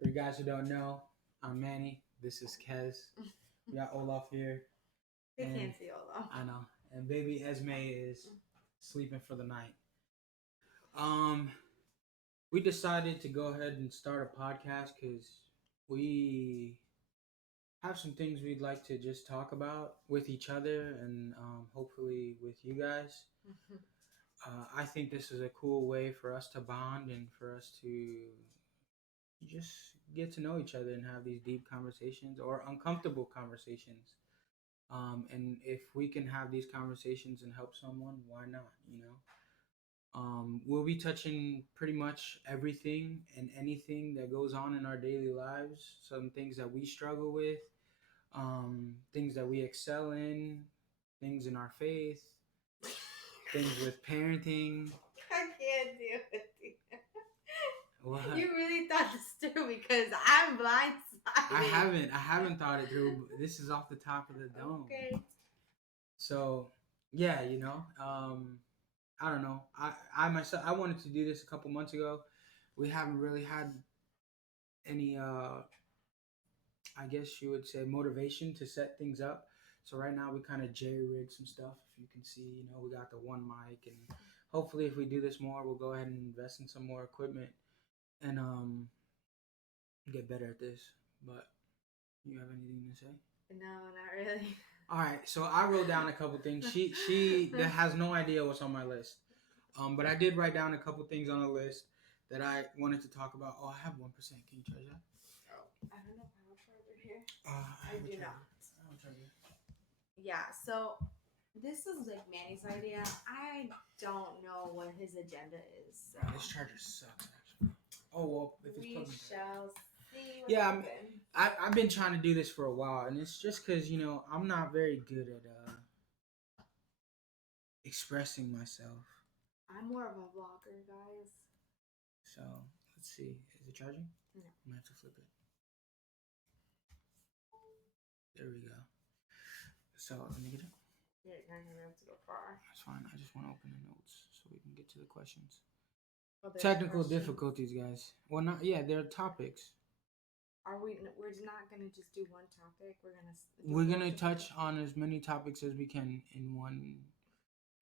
For you guys who don't know, I'm Manny. This is Kez. We got Olaf here. They And can't see Olaf. I know. And baby Esme is sleeping for the night. Um, we decided to go ahead and start a podcast because we have some things we'd like to just talk about with each other and hopefully with you guys. I think this is a cool way for us to bond and for us to just get to know each other and have these deep conversations or uncomfortable conversations. And if we can have these conversations and help someone, why not? We'll be touching pretty much everything and anything that goes on in our daily lives. Some things that we struggle with, things that we excel in, things in our faith, things with parenting. I can't do it. What? You really thought this through because I'm blindsided. I haven't thought it through. This is off the top of the dome. Okay. So yeah, I don't know. I myself I wanted to do this a couple months ago. We haven't really had any I guess you would say motivation to set things up. So right now we kind of jerry rig some stuff. If you can see, we got the one mic, and hopefully if we do this more, we'll go ahead and invest in some more equipment and get better at this. But you have anything to say? No, not really. All right, so I wrote down a couple things. She that has no idea what's on my list. But I did write down a couple things on the list that I wanted to talk about. Oh, I have 1%. Can you charge that? Oh, I don't know if I have a charger here. I do not. I have a charger. Yeah, so this is like Manny's idea. I don't know what his agenda is. So. This charger sucks, actually. Oh well, if it's we plugged in. shall see. What Yeah, I've happens. been trying to do this for a while, and it's just because I'm not very good at expressing myself. I'm more of a vlogger, guys. So let's see. Is it charging? No. I'm gonna have to flip it. There we go. So let me get it. You're not gonna have to go far. That's fine. I just want to open the notes so we can get to the questions. Oh, Technical difficulties, guys. Well, not yeah. There are topics. Are we? We're not gonna just do one topic. We're gonna touch on as many topics as we can in one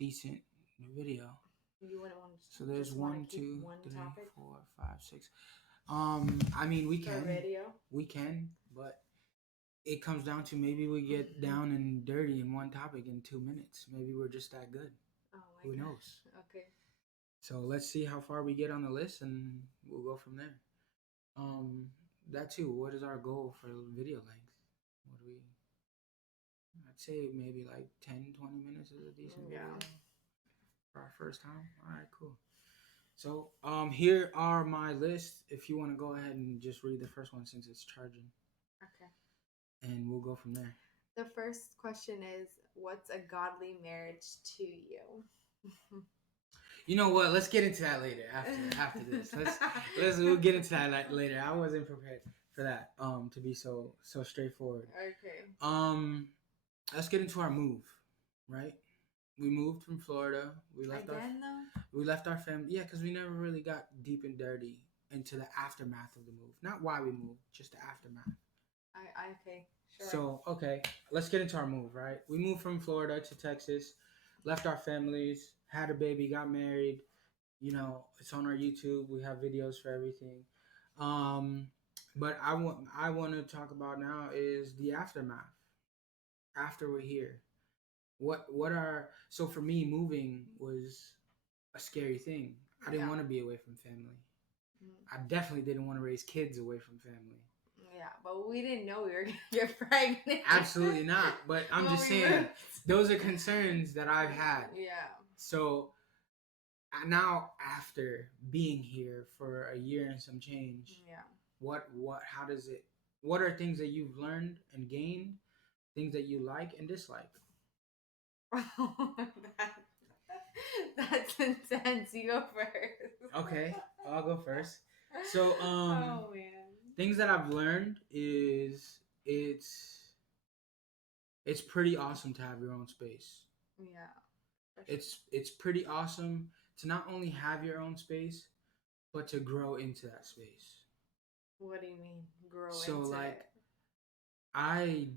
decent video. You wouldn't want to. So there's one, two, one 3, topic? 4, 5, 6. I mean, we can. Video. We can, but it comes down to maybe we get down and dirty in one topic in 2 minutes. Maybe we're just that good. Oh my Who gosh. knows? Okay. So let's see how far we get on the list, and we'll go from there. That too. What is our goal for video length? What do we? I'd say maybe like 10, 20 minutes is a decent video for our first time. All right, cool. So here are my lists. If you want to go ahead and just read the first one since it's charging. Okay. And we'll go from there. The first question is, what's a godly marriage to you? You know what? Let's get into that later. After this, we'll get into that later. I wasn't prepared for that. To be so straightforward. Okay. Let's get into our move. Right. We moved from Florida. We left our family. Yeah, because we never really got deep and dirty into the aftermath of the move. Not why we moved, just the aftermath. Okay. Sure. So okay, let's get into our move. Right. We moved from Florida to Texas. Left our families. Had a baby. Got married. It's on our YouTube. We have videos for everything. But I want to talk about now is the aftermath. After we're here, so for me, moving was a scary thing. I didn't want to be away from family. I definitely didn't want to raise kids away from family. Yeah, but we didn't know we were gonna get pregnant. Absolutely not. But I'm just saying, those are concerns that I've had. Yeah. So now after being here for a year and some change, what are things that you've learned and gained, things that you like and dislike? That's intense. You go first. Okay, I'll go first. So oh man, things that I've learned is it's pretty awesome to have your own space. Yeah. Sure. It's pretty awesome to not only have your own space, but to grow into that space. What do you mean grow So into like it? I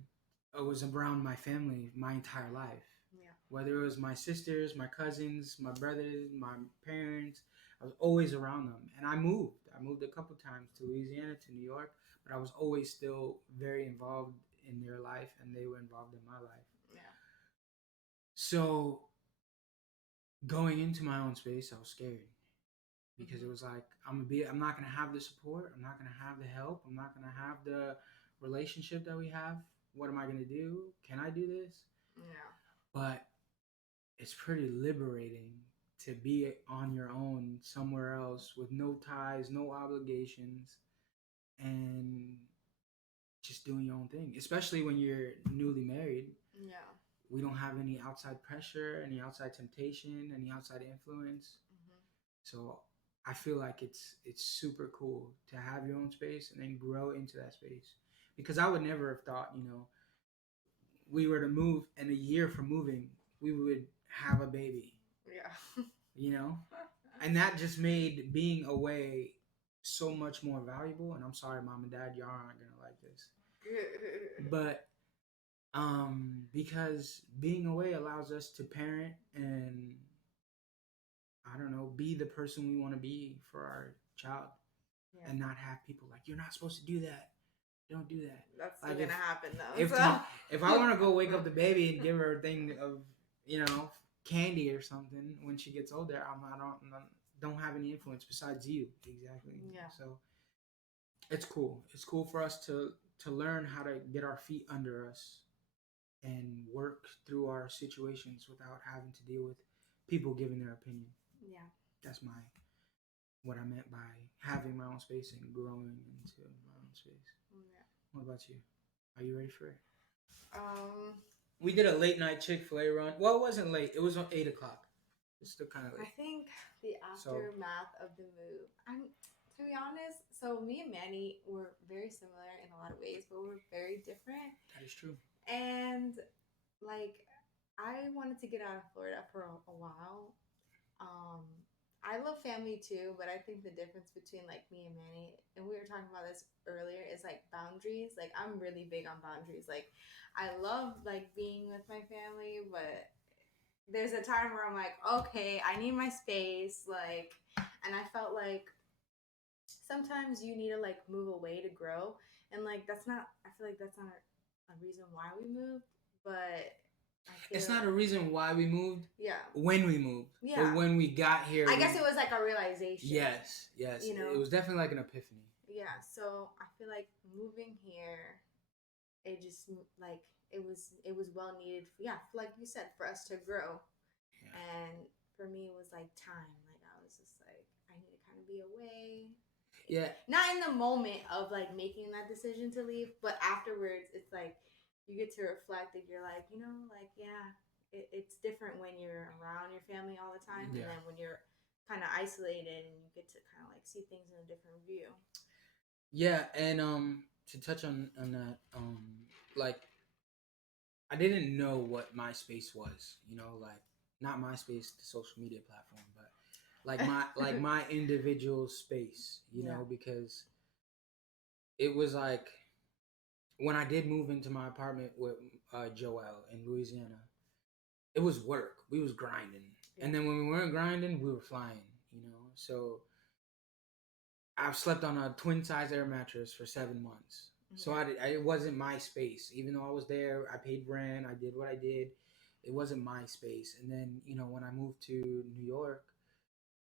was around my family my entire life. Yeah. Whether it was my sisters, my cousins, my brothers, my parents, I was always around them. And I moved. I moved a couple times to Louisiana, to New York, but I was always still very involved in their life and they were involved in my life. Yeah. So going into my own space, I was scared because it Mhm. was like I'm not gonna have the support, I'm not gonna have the help, I'm not gonna have the relationship that we have. What am I gonna do? Can I do this? Yeah. But it's pretty liberating to be on your own somewhere else with no ties, no obligations, and just doing your own thing. Especially when you're newly married, Yeah. we don't have any outside pressure, any outside temptation, any outside influence. Mhm. So I feel like it's super cool to have your own space and then grow into that space. Because I would never have thought, we were to move and a year from moving, we would have a baby, Yeah. you know? And that just made being away so much more valuable. And I'm sorry, mom and dad, y'all aren't gonna like this. But because being away allows us to parent and I don't know, be the person we want to be for our child Yeah. and not have people like you're not supposed to do that. Don't do that. That's still Like gonna happen though. if So. if I want to go wake up the baby and give her a thing of candy or something when she gets older, I don't have any influence besides you exactly. Yeah. So it's cool. It's cool for us to learn how to get our feet under us and work through our situations without having to deal with people giving their opinion. Yeah. That's what I meant by having my own space and growing into my own space. Yeah. What about you? Are you ready for it? Um. We did a late night Chick-fil-A run. Well, it wasn't late. It was on 8 o'clock. It's still kind of I late. think the So aftermath of the move. To be honest. So me and Manny were very similar in a lot of ways, but we're very different. that is true. And like, I wanted to get out of Florida for a while. Um, I love family too, but I think the difference between like me and Manny, and we were talking about this earlier, is like boundaries. Like I'm really big on boundaries. Like I love like being with my family, but there's a time where I'm like, okay, I need my space. Like, and I felt like sometimes you need to like move away to grow, and like that's not. I feel like that's not a reason why we moved, but I feel It's not a reason why we moved. yeah, When we moved, yeah. but when we got here, I guess it was like a realization. Yes. You know? It was definitely like an epiphany. Yeah, so I feel like moving here, it just like it was well needed. Yeah, like you said, for us to grow, Yeah. and for me, it was like time. Like I was just like, I need to kind of be away. Yeah. Not in the moment of like making that decision to leave, but afterwards, it's like you get to reflect that you're like, like yeah, it's different when you're around your family all the time, and Yeah. then when you're kind of isolated and you get to kind of like see things in a different view. Yeah, and to touch on that, like I didn't know what MySpace was, like not MySpace, the social media platform, but like my individual space, Yeah. because it was like when I did move into my apartment with Joel in Louisiana, it was work. We was grinding, and then when we weren't grinding, we were flying, So I've slept on a twin size air mattress for 7 months. So it wasn't my space. Even though I was there, I paid rent, I did what I did. It wasn't my space. And then, when I moved to New York,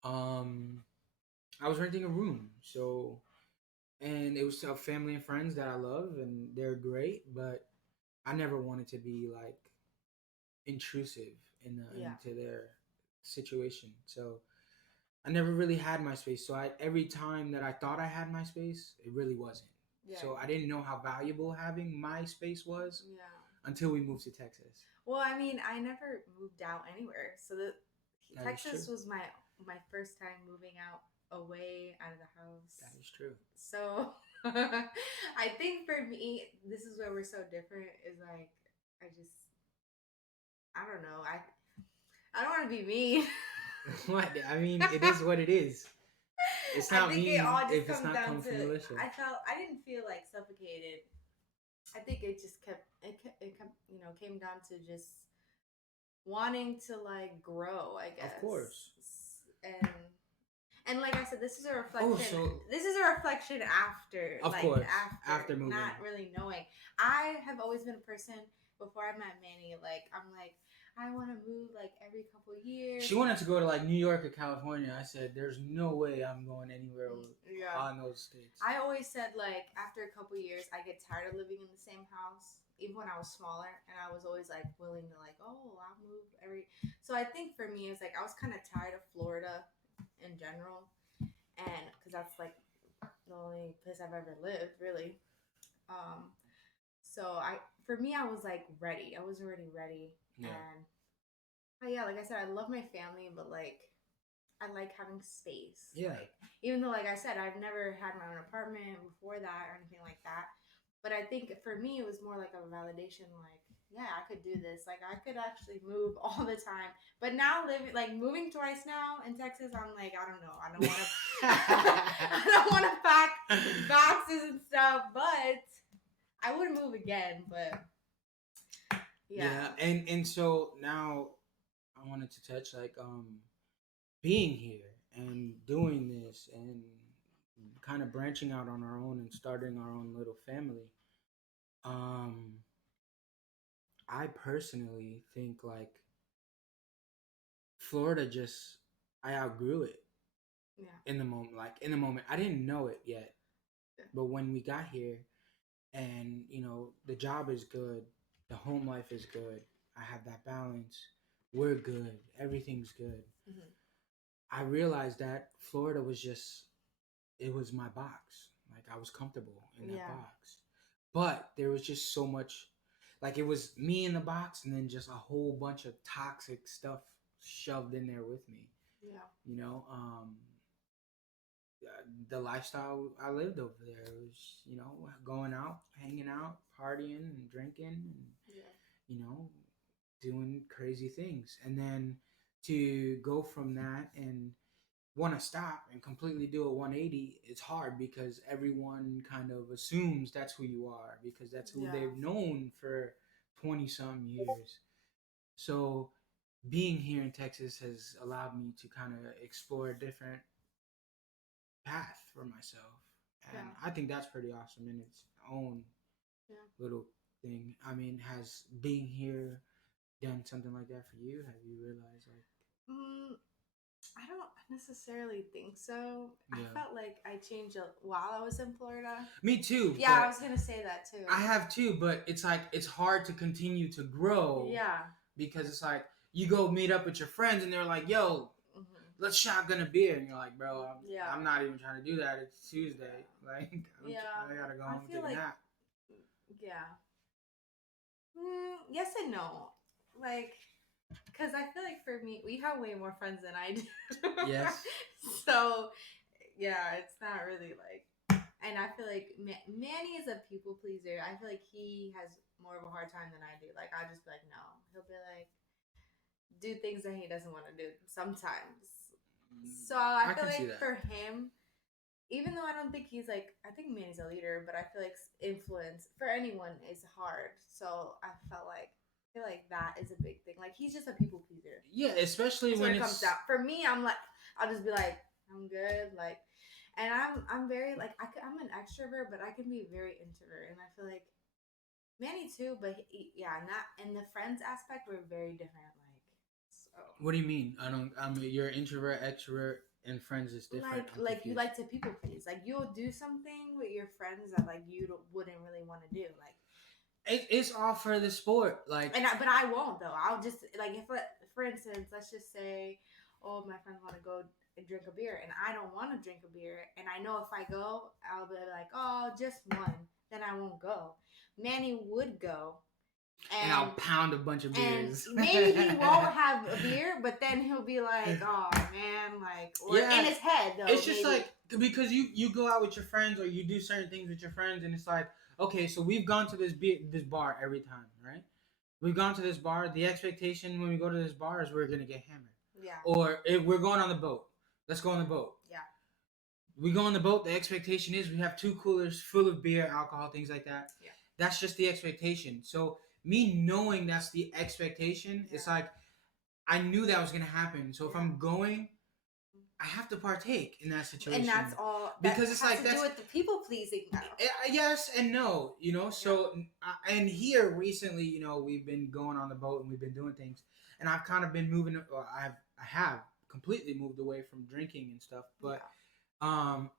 I was renting a room. So, and it was family and friends that I love and they're great, but I never wanted to be like intrusive into their situation. So I never really had my space. So every time that I thought I had my space, it really wasn't. Yeah. So I didn't know how valuable having my space was Yeah. until we moved to Texas. Well, I mean, I never moved out anywhere, so That Texas was my first time moving out away out of the house. That is true. So I think for me, this is where we're so different. Is like I don't know. I don't want to be mean. What? I mean, it is what it is. It's I not think me it all just if it's comes not down coming from to Alicia. I didn't feel like suffocated. I think it just kept came down to just wanting to like grow, I guess. Of course. And like I said, this is a Oh, reflection. so This is a reflection after, of like course, after moving. not really knowing. I have always been a person before I met Manny. Like I'm like I want to move like every couple years. She wanted to go to like New York or California. I said, "There's no way I'm going anywhere on those states." I always said like after a couple years, I get tired of living in the same house. Even when I was smaller, and I was always like willing to like, oh, I'll move every. So I think for me, it's like I was kind of tired of Florida in general, and because that's like the only place I've ever lived, really. Um, so for me, I was like ready. I was already ready, and but yeah, like I said, I love my family, but like I like having space. Yeah. Like, even though, like I said, I've never had my own apartment before that or anything like that. But I think for me, it was more like a validation. Like, yeah, I could do this. Like, I could actually move all the time. But now moving twice now in Texas, I'm like, I don't know. I don't want to. I don't want to pack boxes and stuff. But I would move again. But yeah. And so now I wanted to touch like being here and doing this and kind of branching out on our own and starting our own little family. I personally think like Florida just I outgrew it. Yeah. In the moment, I didn't know it yet, but when we got here, and the job is good, the home life is good. I have that balance. We're good. Everything's good. Mm-hmm. I realized that Florida was just it was my box. Like I was comfortable in that box. But there was just so much like it was me in the box and then just a whole bunch of toxic stuff shoved in there with me. Yeah. The lifestyle I lived over there was, going out, hanging out, partying and drinking and doing crazy things. And then to go from that and want to stop and completely do a 180, it's hard because everyone kind of assumes that's who you are because that's who they've known for 20 some years. So being here in Texas has allowed me to kind of explore a different path for myself. And I think that's pretty awesome in its own little thing. I mean, has being here done something like that for you? Have you realized like I don't necessarily think so. Yeah. I felt like I changed while I was in Florida. Me too. Yeah, I was gonna say that too. I have too, but it's like it's hard to continue to grow. Yeah. Because it's like you go meet up with your friends and they're like, "Yo, let's shotgun a beer," and you're like, "Bro, I'm not even trying to do that. It's Tuesday. Like, I gotta go home and take a nap." Yeah. Yes and no. Like. Because I feel like for me, we have way more friends than I do. Yes. So, yeah, it's not really like. And I feel like Manny is a people pleaser. I feel like he has more of a hard time than I do. Like, I just be like, no. He'll be like, do things that he doesn't want to do sometimes. So I feel like for him, even though I don't think he's like, I think Manny's a leader, but I feel like influence for anyone is hard. So I feel like that is a big thing. Like he's just a people pleaser. Yeah, especially when it comes out. For me, I'm like, I'll just be like, I'm good, like, and I'm very like I'm an extrovert, but I can be very introvert, and I feel like Manny too. But not in the friends aspect, we're very different. Like, so. What do you mean? I mean, you're introvert, extrovert, and friends is different. Like you like to people please. Like you'll do something with your friends that like you wouldn't really want to do. Like. It's all for the sport, like. But I won't though. I'll just like if, for instance, let's just say, oh, my friends want to go and drink a beer, and I don't want to drink a beer, and I know if I go, I'll be like, oh, just one, then I won't go. Manny would go, and I'll pound a bunch of beers. And maybe he won't have a beer, but then he'll be like, oh man, like, or in his head though. It's just like because you go out with your friends or you do certain things with your friends, and it's like. Okay, so we've gone to this bar every time, right? We've gone to this bar. The expectation when we go to this bar is we're gonna get hammered. Yeah. Or if we're going on the boat, let's go on the boat. Yeah. We go on the boat. The expectation is we have 2 coolers full of beer, alcohol, things like that. Yeah. That's just the expectation. So me knowing that's the expectation, it's like I knew that was gonna happen. So if I'm going, I have to partake in that situation. And that's all. Because it's like to do with the people pleasing. Yes and no, So and here recently, we've been going on the boat and we've been doing things, and I've kind of been moving. I have completely moved away from drinking and stuff, but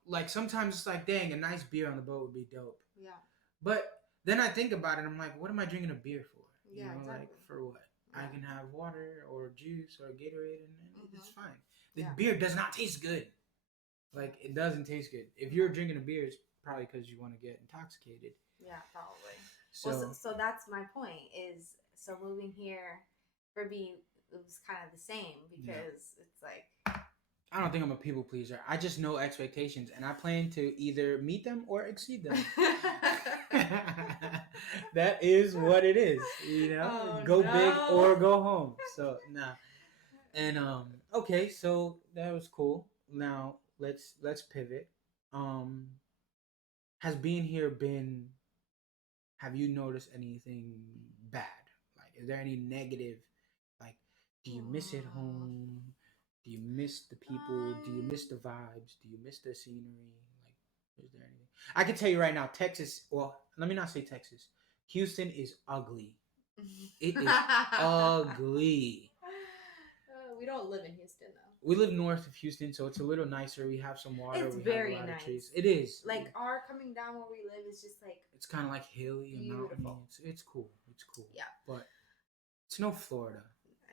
like sometimes it's like, dang, a nice beer on the boat would be dope. Yeah. But then I think about it, I'm like, what am I drinking a beer for? Yeah, exactly. Like for what? Yeah. I can have water or juice or Gatorade, and it's fine. The Yeah. beer does not taste good. Like it doesn't taste good. If you're drinking a beer, it's probably because you want to get intoxicated. Yeah, probably. So that's my point. So moving here for me, it was kind of the same because it's like I don't think I'm a people pleaser. I just know expectations, and I plan to either meet them or exceed them. That is what it is, Go big or go home. So nah. And okay, so that was cool. Now let's pivot. Has being here been? Have you noticed anything bad? Like, is there any negative? Like, do you miss it home? Do you miss the people? Do you miss the vibes? Do you miss the scenery? Like, is there anything? I can tell you right now, Texas. Well, let me not say Texas. Houston is ugly. It is ugly. We don't live in Houston though. We live north of Houston, so it's a little nicer. We have some water. It's we very have a lot nice. of trees. It is. Like our coming down where we live is just like it's kind of like hilly and mountainy. It's cool. It's cool. Yeah. But it's no Florida.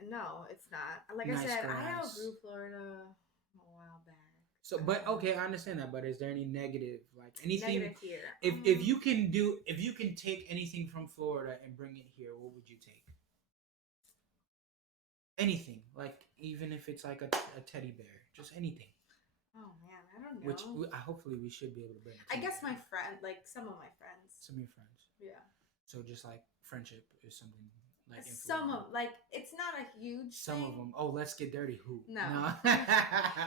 No, it's not. Like nice I said, grass. I outgrew Florida a while back. So, but okay, I understand that. But is there any negative, like anything? Negative here. If you can take anything from Florida and bring it here, what would you take? Anything, like even if it's like a teddy bear, just anything. Oh man, I don't know. Which hopefully we should be able to bring. I guess my friend, like some of my friends. Some of your friends. Yeah. So just like friendship is something like. Some of like it's not a huge. Some of them. Oh, let's get dirty. Who? No.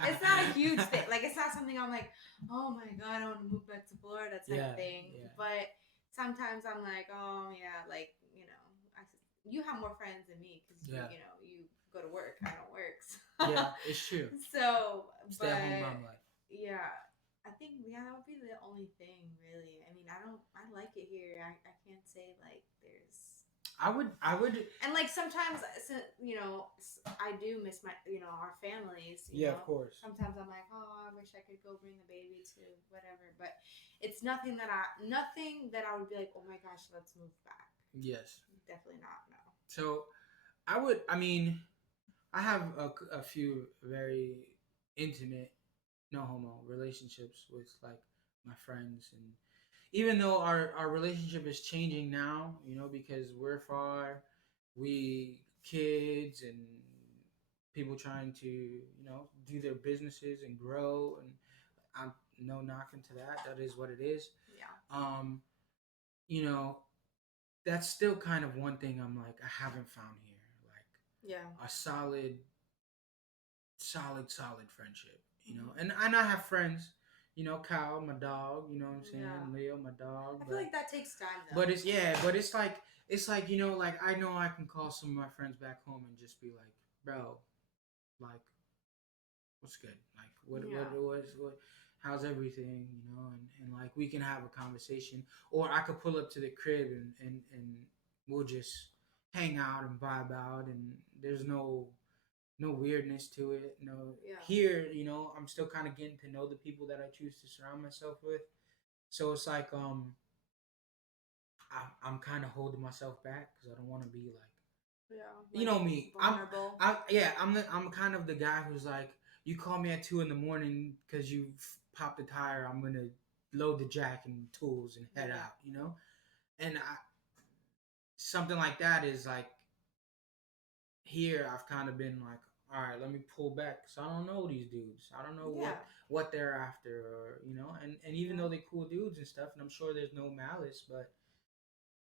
It's not a huge thing. Like it's not something I'm like, oh my god, I want to move back to Florida type thing. Yeah. But sometimes I'm like, oh yeah, like you have more friends than me because you go to work. I don't work. So. Yeah, it's true. So, stay at home mom life. Yeah, I think that would be the only thing really. I mean, I like it here. I can't say like there's. I would. And like sometimes, I do miss my our families. Of course. Sometimes I'm like, oh, I wish I could go bring the baby to whatever, but it's nothing that I would be like, oh my gosh, let's move back. Yes. Definitely not. No. So, I have a few very intimate, no homo relationships with like my friends, and even though our relationship is changing now, because we're far, we kids and people trying to do their businesses and grow, and I'm no knocking to that. That is what it is. Yeah. That's still kind of one thing I'm like, I haven't found here. Like, a solid friendship, And I have friends, Kyle, my dog, you know what I'm saying? Yeah. Leo, my dog. I feel like that takes time though. But it's like, like I know I can call some of my friends back home and just be like, bro, like, what's good? Like, what how's everything, and like we can have a conversation, or I could pull up to the crib and we'll just hang out and vibe out, and there's no weirdness to it. Here, I'm still kind of getting to know the people that I choose to surround myself with, so it's like I'm kind of holding myself back because I don't want to be like, you know me, vulnerable. I'm kind of the guy who's like, you call me at 2 a.m. because you popped a tire, I'm gonna load the jack and tools and head out, and something like that is like, here I've kind of been like, all right, let me pull back because I don't know these dudes. I don't know what they're after, or and even though they're cool dudes and stuff, and I'm sure there's no malice, but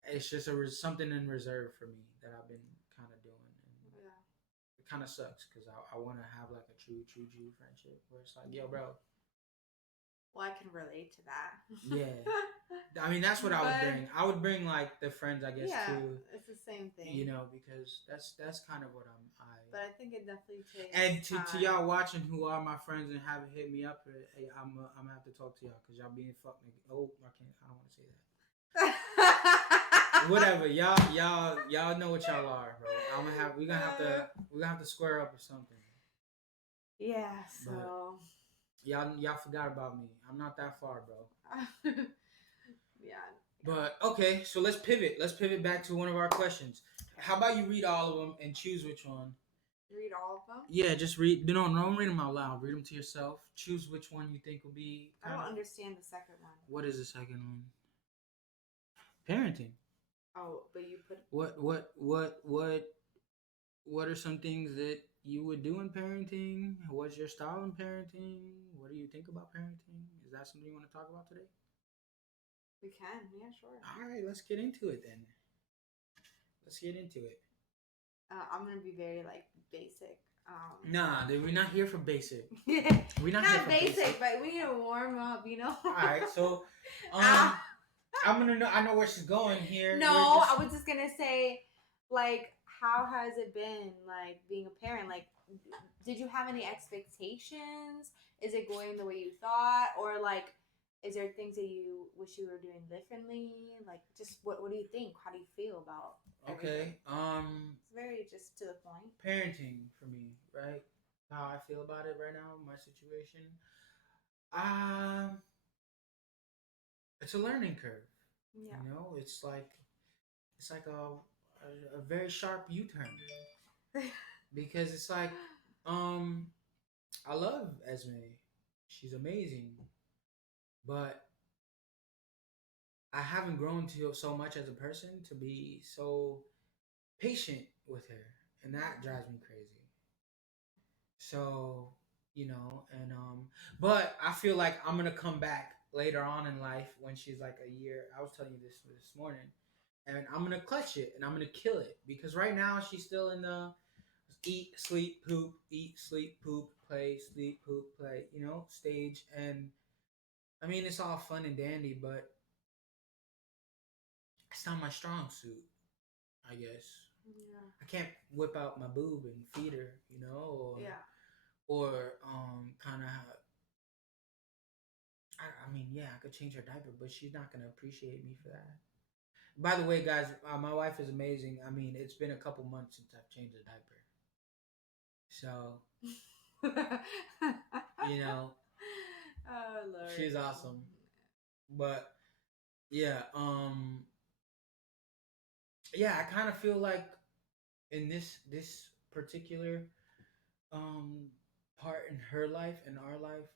it's just something in reserve for me that I've been kind of doing. And it kind of sucks because I want to have like a true Jew friendship where it's like, yo, bro, Well, I can relate to that. Yeah. I mean, that's what I would But bring. I would bring like the friends, I guess, yeah, too. it's the same You thing. know, because that's kind of what I. But I think it definitely And takes to time. y'all watching who are my friends and haven't hit me up, hey, I'm gonna have to talk to y'all because y'all being fuck nigga. Oh, I can't. I don't want to say that. Whatever, y'all know what y'all are, bro. We gonna have to square up or something. Yeah, But so y'all forgot about me. I'm not that far, bro. yeah. But okay, so let's pivot. Let's pivot back to one of our questions. How about you read all of them and choose which one? Read all of them? Yeah, just read. No, don't read them out loud. Read them to yourself. Choose which one you think will be I kind don't of. understand the second one. What is the second one? Parenting. Oh, but you put What are some things that you would do in parenting? What's your style in parenting? What do you think about parenting? Is that something you want to talk about today? we can, yeah, sure. All right, let's get into it then. Let's get into it. I'm gonna be very like basic. Nah, we're not here for basic. We're not not here for basic, but we need to warm up, you know. All right, so I'm gonna know. I know where she's going here. No, I was just gonna say, like, how has it been, like, being a parent? Like, did you have any expectations? Is it going the way you thought, or like, is there things that you wish you were doing differently? Like, just what do you think? How do you feel about everything? Okay. It's very just to the point. Parenting for me, right? How I feel about it right now, my situation. Um, it's a learning curve. Yeah. You know, it's like a very sharp U turn because it's like um I love Esme, she's amazing, but I haven't grown to so much as a person to be so patient with her, and that drives me crazy. So, but I feel like I'm gonna come back later on in life when she's like a year. I was telling you this morning, and I'm gonna clutch it and I'm gonna kill it because right now she's still in the eat, sleep, poop, play, sleep, poop, play, stage. And I mean, it's all fun and dandy, but it's not my strong suit, I guess. Yeah. I can't whip out my boob and feed her, or Yeah. kind of. I mean, yeah, I could change her diaper, but she's not gonna appreciate me for that. By the way, guys, my wife is amazing. I mean, it's been a couple months since I've changed a diaper, so you know, Oh Lord. she's awesome. But yeah, yeah, I kind of feel like in this particular um part in her life and our life,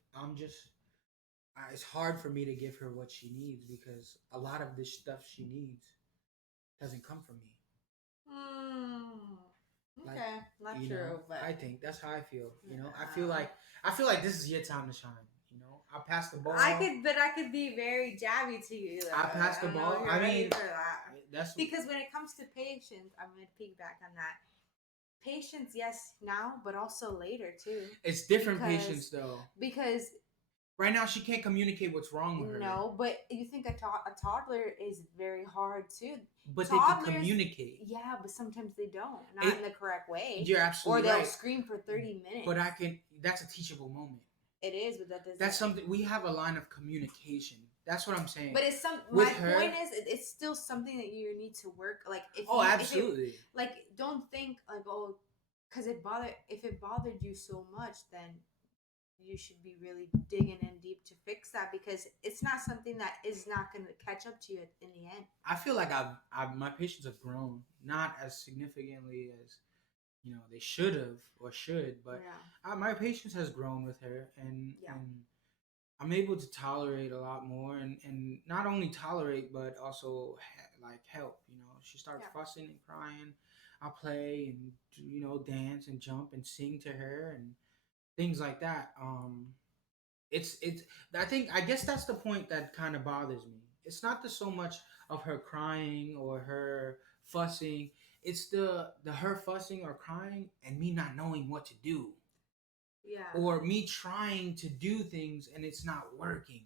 it's hard for me to give her what she needs because a lot of this stuff she needs doesn't come from me. Okay, Like, not true, but I think that's how I feel. I uh, feel like this is your time to shine. I passed the ball. I could be very jabby to you. Though. I passed the don't know ball. if you're I ready mean, for that. that's Because when it comes to patience, I'm going to piggyback on that. Patience, yes, now, but also later too. It's different patience though. Because right now she can't communicate what's wrong with her. no, but you think a toddler is very hard too. But Toddlers, they can communicate. Yeah, but sometimes they don't. Not in the correct way. You're absolutely right. Or right. they'll scream for 30 minutes. But that's a teachable moment. It is, but that doesn't. That's something we have a line of communication. That's what I'm saying. But it's my point is, it's still something that you need to work. Like absolutely. Don't think like because if it bothered you so much, then you should be really digging in deep to fix that because it's not something that is not going to catch up to you in the end. I feel like my patients have grown, not as significantly as they should have or should, but my patience has grown with her, and I'm able to tolerate a lot more, and not only tolerate but also like help. She starts fussing and crying, I play and dance and jump and sing to her and things like that. It's I guess that's the point that kind of bothers me. It's not so much of her crying or her fussing. It's the her fussing or crying and me not knowing what to do. Yeah. or me trying to do things and it's not working.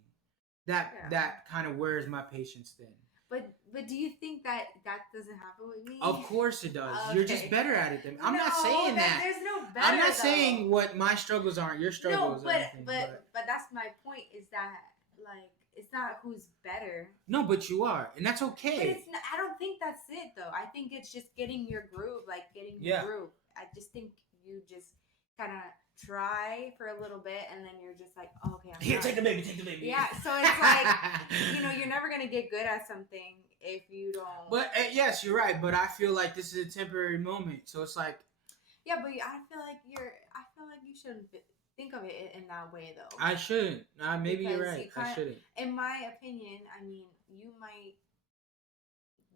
That Yeah. that kind of wears my patience thin. But do you think that that doesn't happen with me? Of course it does. Okay. You're just better at it than me. I'm No, not saying that. There's no better. I'm not though. saying what my struggles aren't your struggles No, or anything. but that's my point. Is that like it's not who's better. No, but you are, and that's okay. But it's not, I don't think that's it though. I think it's just getting your groove, like getting your groove. I just think you just kind of try for a little bit, and then you're just like, oh, okay, I'm Here, done. take the baby. Yeah, so it's like you're never gonna get good at something if you don't. But yes, you're right. But I feel like this is a temporary moment, so it's like. Yeah, but I feel like you shouldn't think of it in that way though. I shouldn't. Maybe because you're right. I shouldn't. In my opinion, I mean,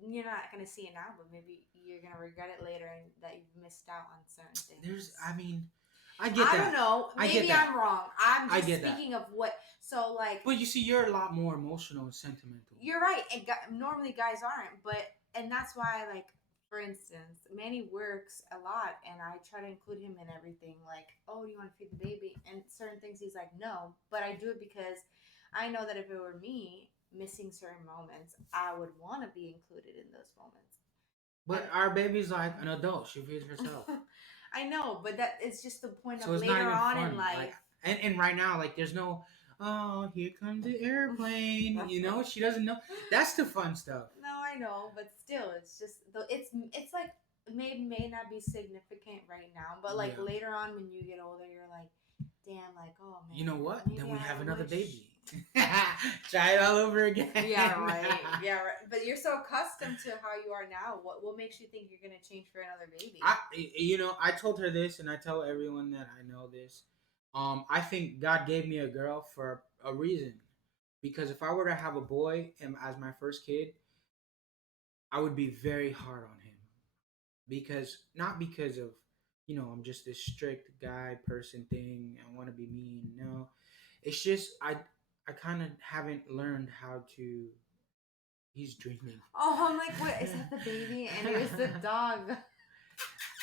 you're not gonna see it now, but maybe you're gonna regret it later, and that you've missed out on certain things. I get that. I don't know. Maybe I'm wrong. I'm just speaking of what. So like. But you see, you're a lot more emotional and sentimental. You're right, and normally guys aren't, and that's why, like, for instance, Manny works a lot, and I try to include him in everything. Like, oh, do you want to feed the baby? And certain things he's like, no, but I do it because I know that if it were me missing certain moments, I would want to be included in those moments. But our baby's like an adult; she feeds herself. I know, but that it's just the point of later on in life. And right now, like, there's no, oh, here comes the airplane. She doesn't know. That's the fun stuff. No, I know, but still, it's just it's like may not be significant right now, but like later on when you get older, you're like, damn, like, oh man. You know what? Then we have another baby. Try it all over again. Yeah, right. Yeah, right. But you're so accustomed to how you are now. What makes you think you're gonna change for another baby? I told her this, and I tell everyone that I know this. I think God gave me a girl for a reason, because if I were to have a boy and as my first kid, I would be very hard on him, not because of I'm just this strict guy person thing. I want to be mean. No, it's just I kind of haven't learned how to. He's dreaming. Oh, I'm like, what is that? The baby, and it was the dog.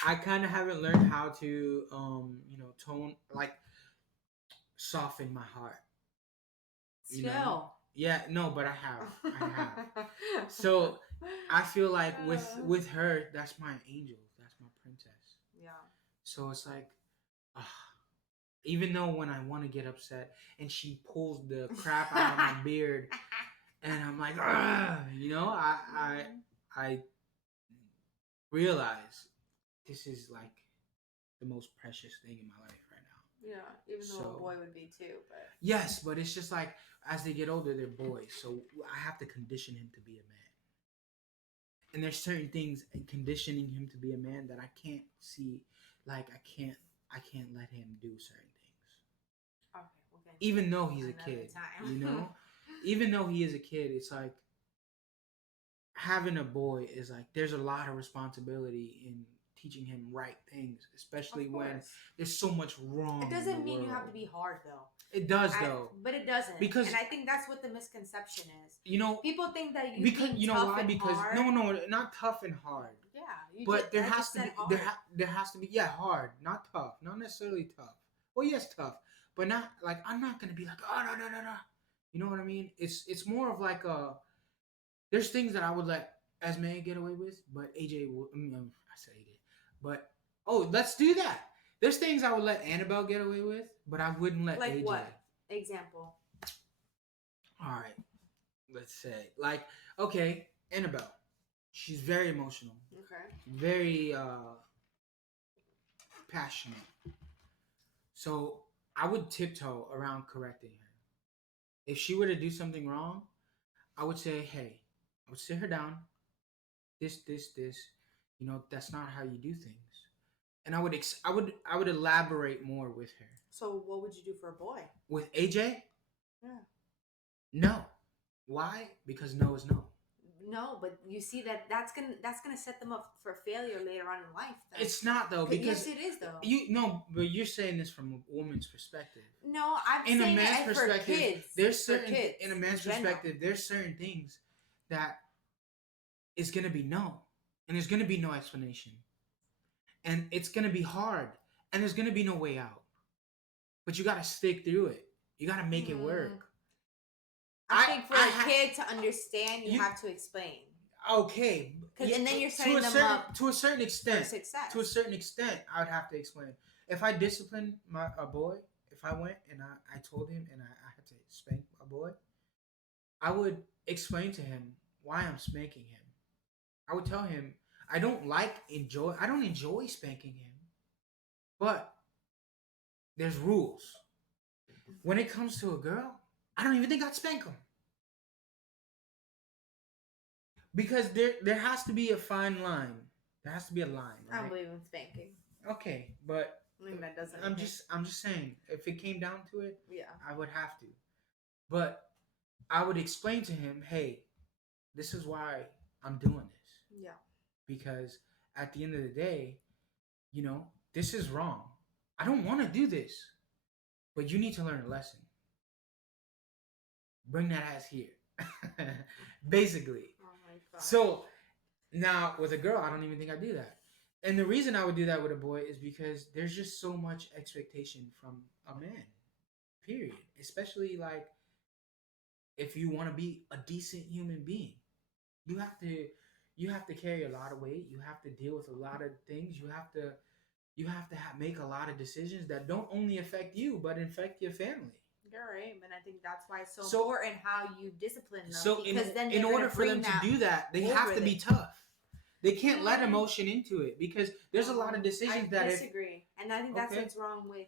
I kind of haven't learned how to soften my heart. Still. Yeah, no, but I have. So I feel like with her, that's my angel. That's my princess. Yeah. So it's like, even though when I want to get upset and she pulls the crap out of my beard, and I'm like, I realize this is like the most precious thing in my life right now. Yeah, even though a boy would be too, but yes, but it's just like as they get older, they're boys, so I have to condition him to be a man. And there's certain things in conditioning him to be a man that I can't see, like I can't let him do certain things. Okay, even though he's a kid, even though he is a kid, it's like having a boy is like there's a lot of responsibility in teaching him right things, especially when there's so much wrong. It doesn't mean you have to be hard though. It does though. But it doesn't. And I think that's what the misconception is. People think that you know why? Because hard. No, not tough and hard. Yeah. But there has to be there has to be hard, not tough. Not necessarily tough. Well, yes, tough. But not like I'm not gonna be like, oh no. You know what I mean? It's more of like there's things that I would let Esme get away with, but AJ will I said AJ. But let's do that. There's things I would let Annabelle get away with, but I wouldn't let like AJ. What? Example. All right. Let's say Annabelle. She's very emotional. Okay. Very passionate. So I would tiptoe around correcting her. If she were to do something wrong, I would say, hey, I would sit her down. This. That's not how you do things. And I would elaborate more with her. So what would you do for a boy? With AJ? Yeah. No. Why? Because no is no. No, but you see that's gonna set them up for failure later on in life. Though. It's not though, because yes, it is though. But you're saying this from a woman's perspective. No, I'm saying in a man's perspective. For kids, there's certain in a man's perspective. There's certain things that is gonna be no, and there's gonna be no explanation, and it's gonna be hard, and there's gonna be no way out. but you gotta stick through it. You gotta make it work. I think for a kid to understand, you have to explain. Okay, and then you're setting them up to a certain extent. For success. To a certain extent, I would have to explain. If I disciplined a boy, if I went and I told him and I had to spank a boy, I would explain to him why I'm spanking him. I would tell him I don't enjoy spanking him, but there's rules. When it comes to a girl, I don't even think I'd spank him. Because there has to be a fine line. There has to be a line. Right? I don't believe in spanking. Okay, but I think that doesn't. I'm just saying, if it came down to it, yeah, I would have to. But I would explain to him, hey, this is why I'm doing this. Yeah. Because at the end of the day, this is wrong. I don't want to do this, but you need to learn a lesson. Bring that ass here. Basically. Oh my God. So now with a girl, I don't even think I do that. And the reason I would do that with a boy is because there's just so much expectation from a man. Period. Especially like if you want to be a decent human being. You have to carry a lot of weight. You have to deal with a lot of things. You have to make a lot of decisions that don't only affect you but affect your family. You're right, and I think that's why it's so important how you discipline them. So in order for them to do that, they have to be tough. They can't let emotion into it because there's a lot of decisions I disagree, and I think that's what's wrong with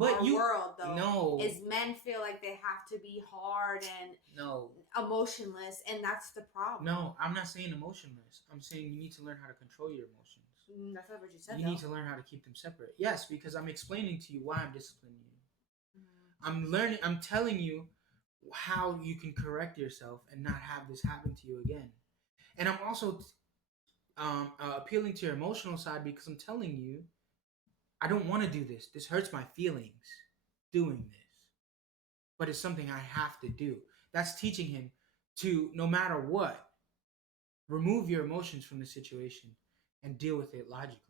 our world, though. No, is men feel like they have to be hard and emotionless, and that's the problem. No, I'm not saying emotionless. I'm saying you need to learn how to control your emotions. That's not what you said. You need to learn how to keep them separate. Yes, because I'm explaining to you why I'm disciplining you. I'm telling you how you can correct yourself and not have this happen to you again. And I'm also appealing to your emotional side because I'm telling you, I don't want to do this. This hurts my feelings doing this. But it's something I have to do. That's teaching him to, no matter what, remove your emotions from the situation and deal with it logically.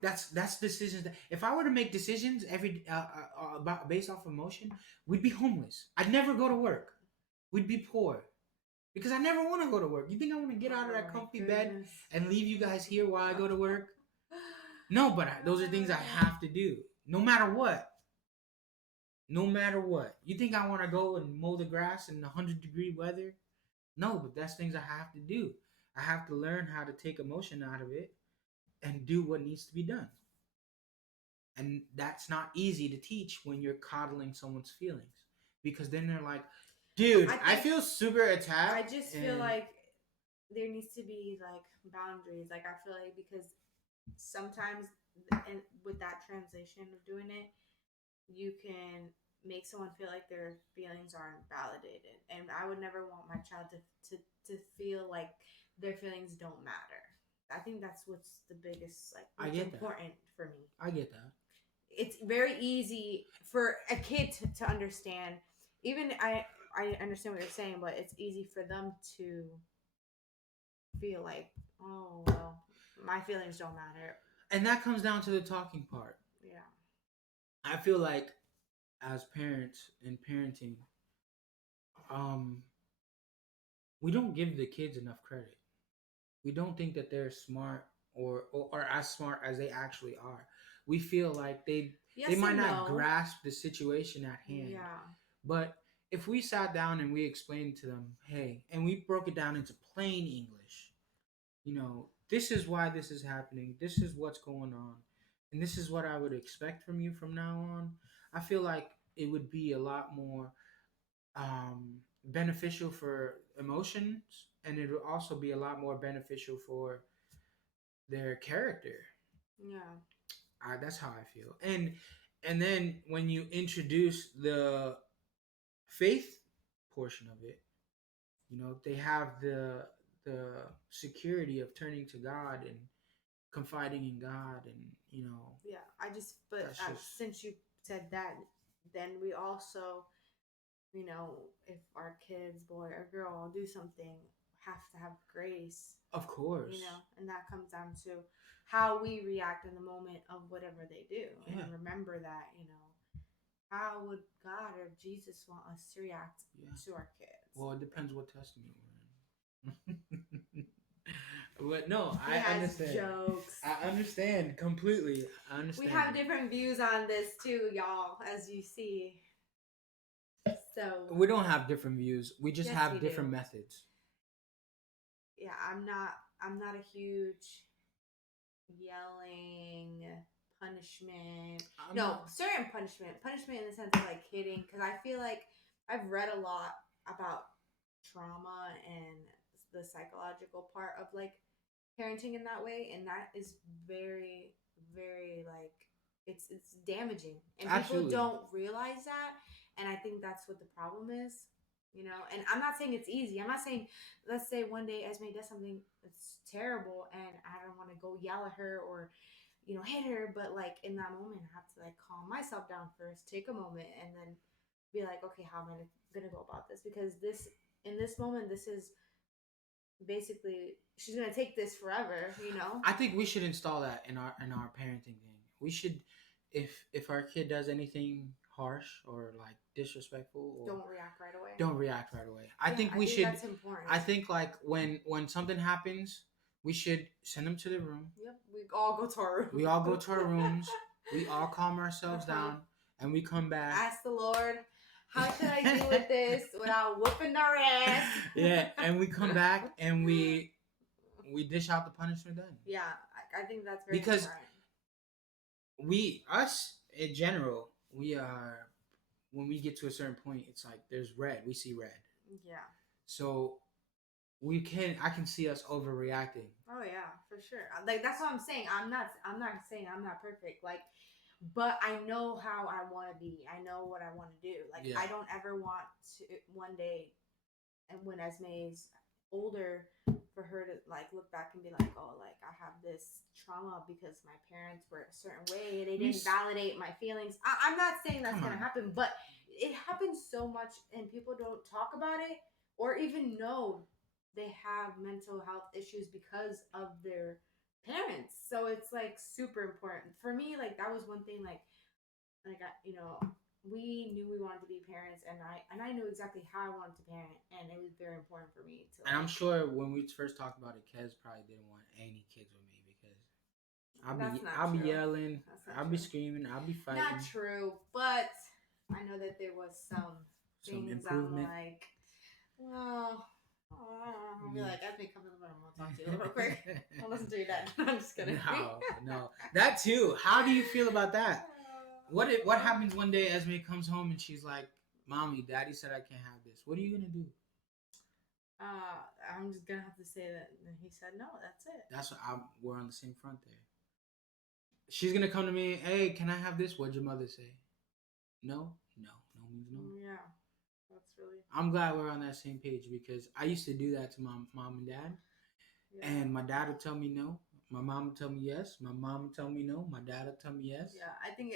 That's decisions that if I were to make decisions about based off emotion, we'd be homeless. I'd never go to work. We'd be poor because I never want to go to work. You think I want to get out of that comfy bed and leave you guys here while I go to work? No, but those are things I have to do, no matter what. No matter what. You think I want to go and mow the grass in 100-degree weather? No, but that's things I have to do. I have to learn how to take emotion out of it and do what needs to be done. And that's not easy to teach when you're coddling someone's feelings. Because then they're like, dude, I feel super attacked. I just feel like there needs to be like boundaries. Like I feel like because sometimes with that translation of doing it, you can make someone feel like their feelings aren't validated. And I would never want my child to feel like their feelings don't matter. I think that's what's the biggest, like, important for me. I get that. It's very easy for a kid to understand. Even I understand what you're saying, but it's easy for them to feel like, oh, well, my feelings don't matter. And that comes down to the talking part. Yeah. I feel like as parents in parenting, we don't give the kids enough credit. We don't think that they're smart or as smart as they actually are. We feel like they might not grasp the situation at hand. Yeah. But if we sat down and we explained to them, hey, and we broke it down into plain English, this is why this is happening. This is what's going on. And this is what I would expect from you from now on. I feel like it would be a lot more beneficial for emotions, and it would also be a lot more beneficial for their character. Yeah. That's how I feel. And then when you introduce the faith portion of it, they have the security of turning to God and confiding in God, and Yeah, since you said that, then we also, if our kids, boy or girl, do something, have to have grace. Of course. And that comes down to how we react in the moment of whatever they do. Yeah. And remember that, how would God or Jesus want us to react to our kids? Well, it depends what testament we're in. But no, He I has understand. Jokes. I understand completely. I understand. We have different views on this too, y'all, as you see. So we don't have different views. We just have different do. methods. Yeah, I'm not a huge yelling punishment. Certain punishment in the sense of like hitting, because I feel like I've read a lot about trauma and the psychological part of like parenting in that way, and that is very, very like it's damaging, and Absolutely. people don't realize that, and I think that's what the problem is. And I'm not saying it's easy. I'm not saying, let's say one day Esme does something that's terrible and I don't want to go yell at her or hit her, but like in that moment I have to like calm myself down first, take a moment, and then be like, okay, how am I gonna go about this? Because in this moment, this is basically, she's gonna take this forever. I think we should install that in our parenting thing. We should, if our kid does anything harsh or like disrespectful, or don't react right away. I think we should. That's important. I think like when something happens, we should send them to the room. Yep, we all go to our room. We all go to our rooms. We all calm ourselves down, and we come back. Ask the Lord, how should I deal with this without whooping their ass? Yeah, and we come back and we dish out the punishment then. Yeah, I think that's very important. Us in general, we are, when we get to a certain point, it's like there's red. We see red. Yeah. So I can see us overreacting. Oh yeah, for sure. Like that's what I'm saying. I'm not saying I'm not perfect. Like, but I know how I want to be. I know what I want to do. Like, I don't ever want to one day, and when Esme is older, for her to like look back and be like, oh, like I have this trauma because my parents were a certain way. They didn't validate my feelings. I'm not saying that's gonna happen, but it happens so much, and people don't talk about it or even know they have mental health issues because of their parents. So it's like super important for me. Like that was one thing. Like we knew we wanted to be parents, and I knew exactly how I wanted to parent, and it was very important for me to. And I'm sure when we first talked about it, Kez probably didn't want any kids with me because I'll be yelling, I'll be screaming, I'll be fighting. Not true, but I know that there was some things I'm like, well. I'll be like, I've been coming to the room. I'll talk to you real quick. I'll listen to your dad. I'm just kidding. No. That too. How do you feel about that? What happens one day Esme comes home and she's like, Mommy, Daddy said I can't have this. What are you going to do? I'm just going to have to say that he said no. That's it. That's what we're on the same front there. She's going to come to me, hey, can I have this? What'd your mother say? No means no. Yeah. That's really. I'm glad we're on that same page because I used to do that to my mom and dad. Yeah. And my dad would tell me no. My mom would tell me yes. My mom would tell me no. My dad would tell me yes. Yeah, I think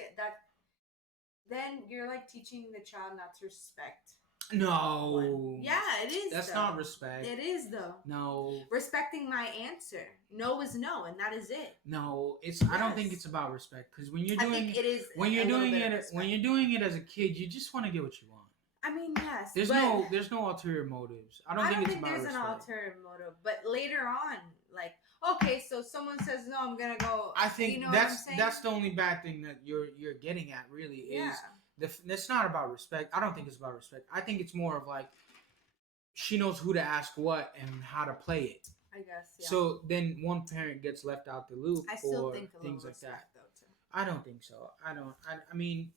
then you're like teaching the child not to respect. No. Yeah, it is. That's not respect. It is though. No. Respecting my answer. No is no, and that is it. No, it's. Yes. I don't think it's about respect because when you're doing, I think it is. When you're doing it as a kid, you just want to get what you want. I mean, yes. There's no ulterior motives. I don't think it's about respect. There's an ulterior motive, but later on, like, okay, so someone says no, I'm gonna go. I think that's the only bad thing that you're getting at. Really, is it's not about respect. I don't think it's about respect. I think it's more of like she knows who to ask what and how to play it. I guess. Yeah. So then one parent gets left out the loop. I still or think a things little like that. Though, too. I don't think so. I mean,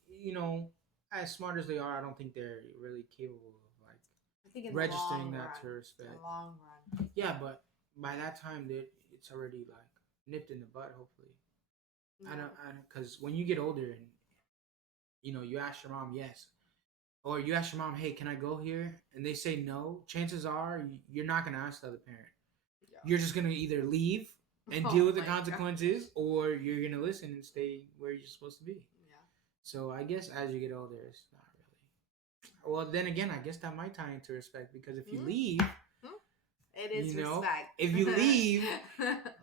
as smart as they are, I don't think they're really capable of like registering that to respect. In the long run. Yeah, but by that time, it's already like nipped in the bud. Hopefully, I don't because when you get older and you ask your mom yes, or you ask your mom, hey, can I go here? And they say no. Chances are you're not gonna ask the other parent. Yeah. You're just gonna either leave and deal with the consequences, or you're gonna listen and stay where you're supposed to be. So I guess as you get older, it's not really. Well, then again, I guess that might tie into respect because if you leave, It is You know, respect. if you leave,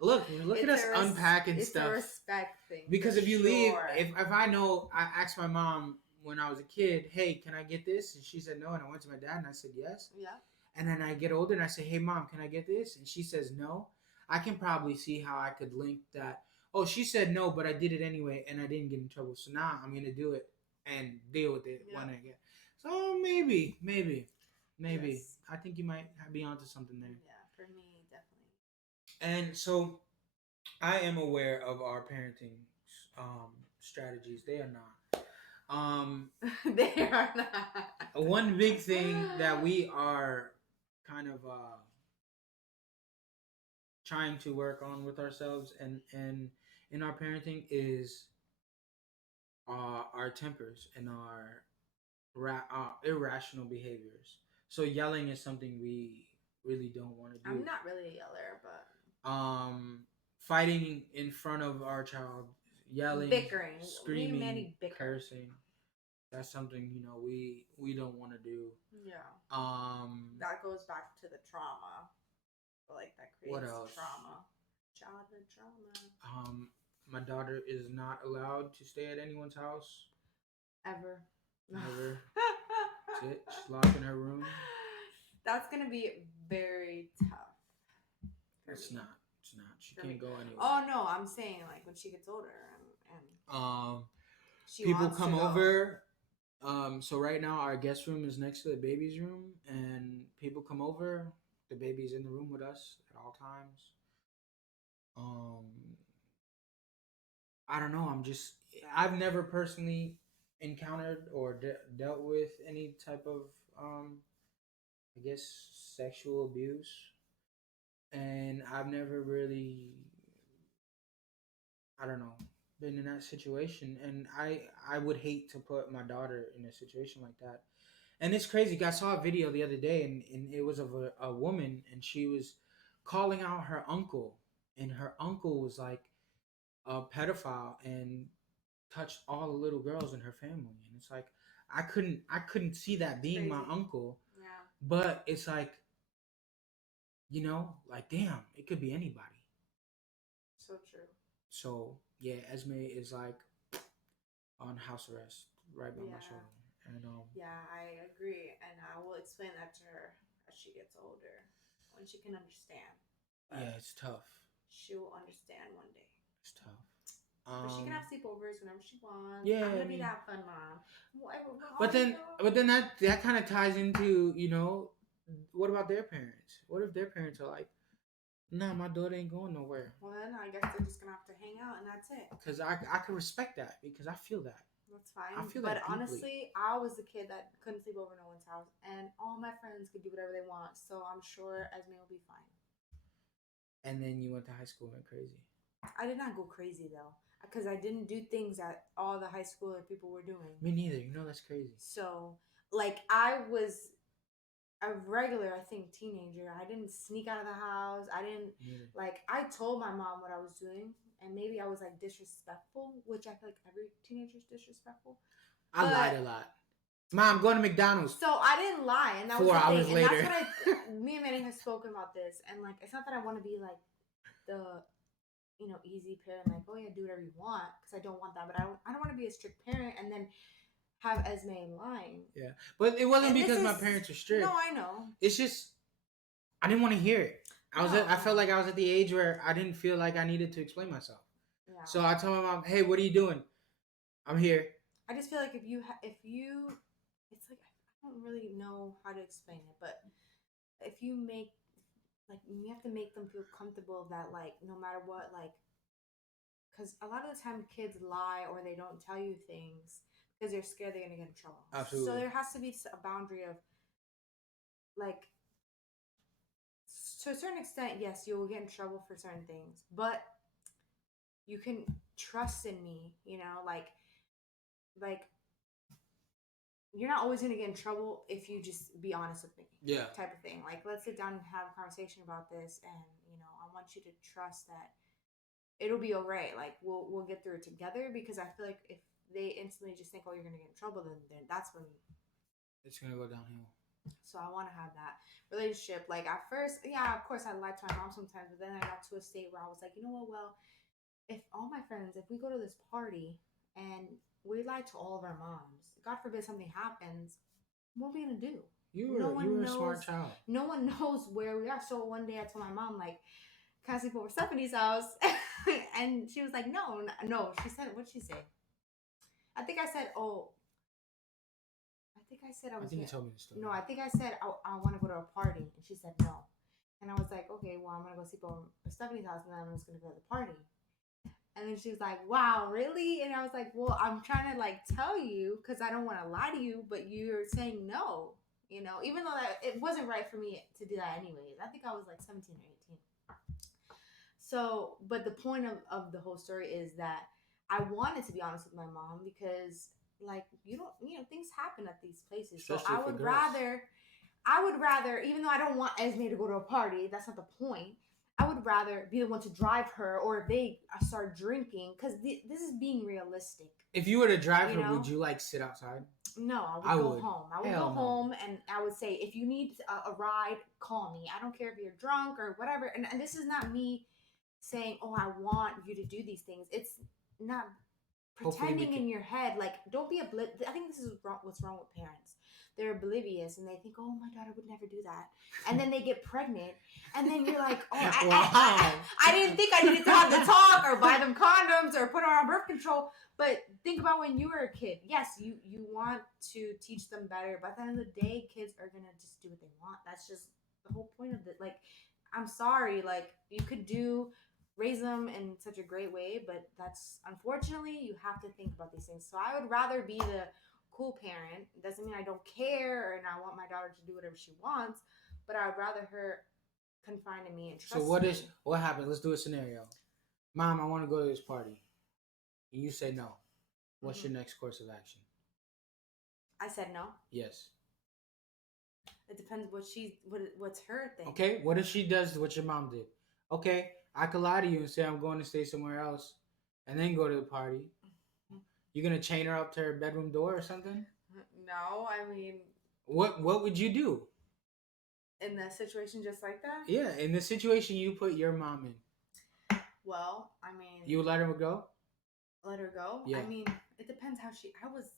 look at us unpacking it's stuff. a respect thing. Because for if you sure. leave, if I know, I asked my mom when I was a kid, hey, can I get this? And she said no, and I went to my dad and I said yes. Yeah. And then I get older and I say, hey, mom, can I get this? And she says no. I can probably see how I could link that. Oh, she said no, but I did it anyway, and I didn't get in trouble. So now I'm gonna do it and deal with it when I get. So maybe. Yes. I think you might be onto something there. Yeah, for me, definitely. And so I am aware of our parenting strategies. They are not. They are not. One big thing that we are kind of trying to work on with ourselves and in our parenting is our tempers and our irrational behaviors. So yelling is something we really don't want to do. I'm not really a yeller, but fighting in front of our child, yelling, bickering, screaming, cursing. That's something we don't want to do. Yeah. That goes back to the trauma. Like that creates what else? Trauma. Childhood trauma. My daughter is not allowed to stay at anyone's house. Ever. Never. She's locked in her room. That's gonna be very tough. It's not. She can't go anywhere. Oh no, I'm saying like when she gets older and people come over. So right now our guest room is next to the baby's room, and people come over. The baby's in the room with us at all times. I don't know. I've never personally encountered or dealt with any type of, I guess, sexual abuse. And I've never really, I don't know, been in that situation. And I would hate to put my daughter in a situation like that. And it's crazy. I saw a video the other day, and it was of a woman, and she was calling out her uncle. And her uncle was like a pedophile and touched all the little girls in her family. And it's like I couldn't see that being crazy. My uncle. Yeah. But it's like, like damn, it could be anybody. So true. So yeah, Esme is like on house arrest right by my shoulder. And yeah, I agree, and I will explain that to her as she gets older, when she can understand. But yeah, it's tough. She will understand one day. It's tough. But she can have sleepovers whenever she wants. Yeah, I'm gonna be that fun mom. But then that kind of ties into what about their parents? What if their parents are like, nah, my daughter ain't going nowhere. Well, then I guess they're just gonna have to hang out, and that's it. Because I can respect that, because I feel that. That's fine. I feel but that honestly, I was the kid that couldn't sleep over no one's house, and all my friends could do whatever they want. So I'm sure Esme will be fine. And then you went to high school and went crazy. I did not go crazy though, because I didn't do things that all the high schooler people were doing. Me neither. That's crazy. So, like, I was a regular, I think, teenager. I didn't sneak out of the house. I didn't, I told my mom what I was doing. And maybe I was like disrespectful, which I feel like every teenager is disrespectful. I lied a lot. Mom, I'm going to McDonald's. So I didn't lie, and that 4 was the hours thing. later. And that's what me and Manny have spoken about this, and like it's not that I want to be like the easy parent, like oh yeah, do whatever you want, because I don't want that. But I don't want to be a strict parent and then have Esme lying. Yeah, but it wasn't because my parents are strict. No, I know. It's just I didn't want to hear it. I felt like I was at the age where I didn't feel like I needed to explain myself. Yeah. So I told my mom, "Hey, what are you doing? I'm here." I just feel like if you, it's like I don't really know how to explain it, but if you make you have to make them feel comfortable that no matter what, because a lot of the time kids lie or they don't tell you things because they're scared they're gonna get in trouble. Absolutely. So there has to be a boundary of to a certain extent, yes, you will get in trouble for certain things, but you can trust in me, you're not always going to get in trouble if you just be honest with me. Yeah. Type of thing. Let's sit down and have a conversation about this, and, I want you to trust that it'll be all right. We'll get through it together, because I feel like if they instantly just think, oh, you're going to get in trouble, then that's when it's going to go downhill. So I want to have that relationship. Like at first, yeah, of course I lied to my mom sometimes, but then I got to a state where I was like, you know what? Well, if all my friends, if we go to this party and we lie to all of our moms, God forbid something happens, what are we gonna do? You were a smart child. No one knows where we are. So one day I told my mom, like, can I sleep over Stephanie's house? And she was like, no. She said, what'd she say? I think I said, oh, I think I said I was. I think you told me the story. No, I think I said I want to go to a party, and she said no. And I was like, okay, well, I'm gonna go sleep over Stephanie's house, and then I'm just gonna go to the party. And then she was like, wow, really? And I was like, well, I'm trying to like tell you because I don't want to lie to you, but you're saying no. You know, even though it wasn't right for me to do that anyways. I think I was like 17 or 18. So, but the point of the whole story is that I wanted to be honest with my mom because, like, things happen at these places. Especially so I would rather, even though I don't want Esme to go to a party, that's not the point. I would rather be the one to drive her, or if they start drinking, because this is being realistic. If you were to drive her, would you like sit outside? No, I would go home. I would go home, and I would say, if you need a ride, call me. I don't care if you're drunk or whatever. And this is not me saying, oh, I want you to do these things. It's not pretending in your head. Like, don't be oblivious. I think this is what's wrong with parents. They're oblivious and they think, oh, my daughter would never do that. And then they get pregnant. And then you're like, oh, I didn't think I needed to have the talk or buy them condoms or put her on birth control. But think about when you were a kid. Yes, you want to teach them better. But at the end of the day, kids are going to just do what they want. That's just the whole point of it. Like, I'm sorry. Like, you could raise them in such a great way. But that's, unfortunately, you have to think about these things. So I would rather be the cool parent. It doesn't mean I don't care and I want my daughter to do whatever she wants. But I would rather her confine in me and trust me. So what happened? Let's do a scenario. Mom, I want to go to this party. And you say no. What's your next course of action? I said no. Yes. It depends what's her thing. Okay, what if she does what your mom did? Okay, I could lie to you and say I'm going to stay somewhere else and then go to the party. You gonna chain her up to her bedroom door or something? No, I mean, what would you do? In that situation just like that? Yeah, in the situation you put your mom in. Well, I mean, you would let her go? Let her go? Yeah. I mean, it depends how I was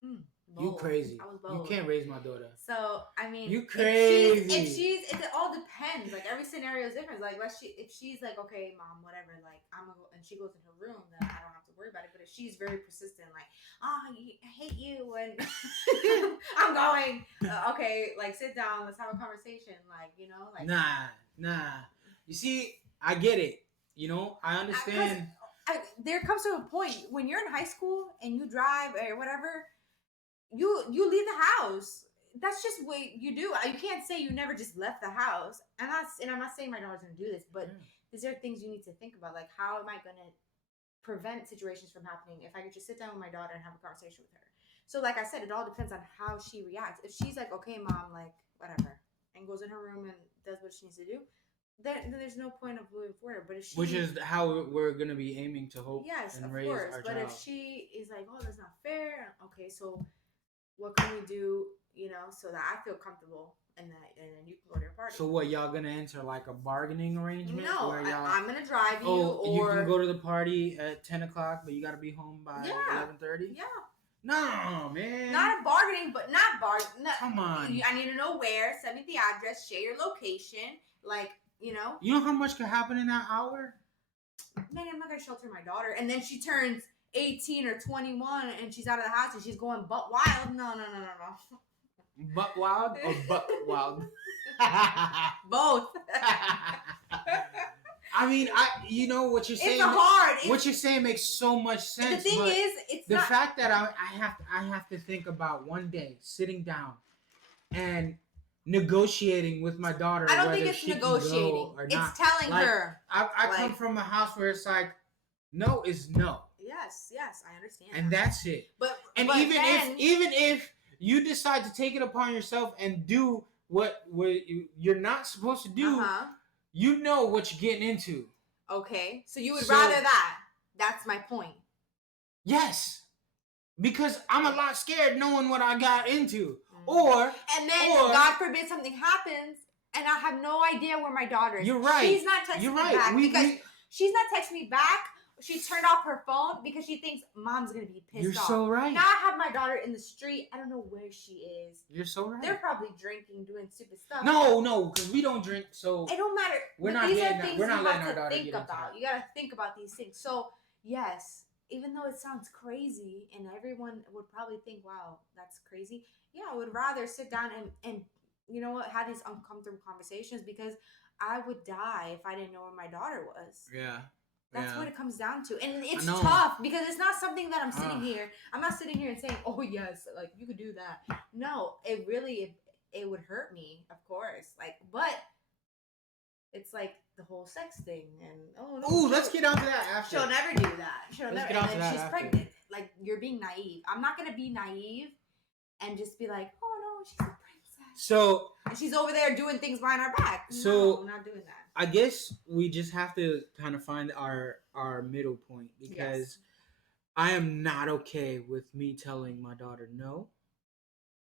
bold. You crazy. I was bold. You can't raise my daughter. So, I mean, you crazy. It all depends. Like, every scenario is different. Like, if she's like, okay, mom, whatever, like, I'm gonna go, and she goes in her room, then I don't have to worry about it. But if she's very persistent, like, I hate you, and I'm going, okay, like, sit down, let's have a conversation, like, like. Nah. You see, I get it. I understand. There comes to a point when you're in high school and you drive or whatever, you leave the house. That's just what you do. You can't say you never just left the house. And I'm not saying my daughter's gonna do this, but these are things you need to think about. Like, how am I gonna prevent situations from happening if I could just sit down with my daughter and have a conversation with her? So, like I said, it all depends on how she reacts. If she's like, okay, mom, like, whatever, and goes in her room and does what she needs to do, then there's no point of moving forward. But if she, which is how we're gonna be aiming to hope, yes, and of raise course. our But child. if she is like, oh, that's not fair, okay, so what can we do, so that I feel comfortable and then you can go to your party. So what, y'all gonna enter like a bargaining arrangement? No, where I'm gonna drive you. Oh, you can go to the party at 10 o'clock, but you gotta be home by 11:30. Yeah. No, man. Not a bargaining, but not bargaining. Come on. I need to know where. Send me the address. Share your location. Like, You know how much could happen in that hour? Man, I'm not gonna shelter my daughter, and then she turns 18 or 21, and she's out of the house, and she's going butt wild. No. Butt wild or butt wild? Both. I mean, you know what you're saying. It's hard. What you're saying makes so much sense. The thing is, it's the fact that I have to think about one day sitting down and negotiating with my daughter. I don't think it's negotiating. It's telling her. I come from a house where it's like, no is no. Yes, I understand. And that's it. But even if you decide to take it upon yourself and do what you're not supposed to do, you know what you're getting into. Okay, so you would rather that. That's my point. Yes, because I'm a lot scared knowing what I got into. And then, God forbid, something happens, and I have no idea where my daughter is. You're right. She's not texting me back because she's not texting me back. She turned off her phone because she thinks mom's gonna be pissed off. You're so right. Now I have my daughter in the street. I don't know where she is. You're so right. They're probably drinking, doing stupid stuff. No, because we don't drink. So it don't matter. We're not things you have to think about. You gotta think about these things. So yes, even though it sounds crazy, and everyone would probably think, "Wow, that's crazy." Yeah, I would rather sit down and you know what, have these uncomfortable conversations because I would die if I didn't know where my daughter was. Yeah. That's what it comes down to. And it's tough because it's not something that I'm sitting here. I'm not sitting here and saying, oh, yes, like, you could do that. No, it really, it would hurt me, of course. Like, but it's like the whole sex thing. And, ooh, let's get onto that after. She'll never do that. She'll never. And then she's pregnant. Like, you're being naive. I'm not going to be naive and just be like, oh, no, she's a princess. So. And she's over there doing things behind our back. So. No, I'm not doing that. I guess we just have to kind of find our middle point because I am not okay with me telling my daughter no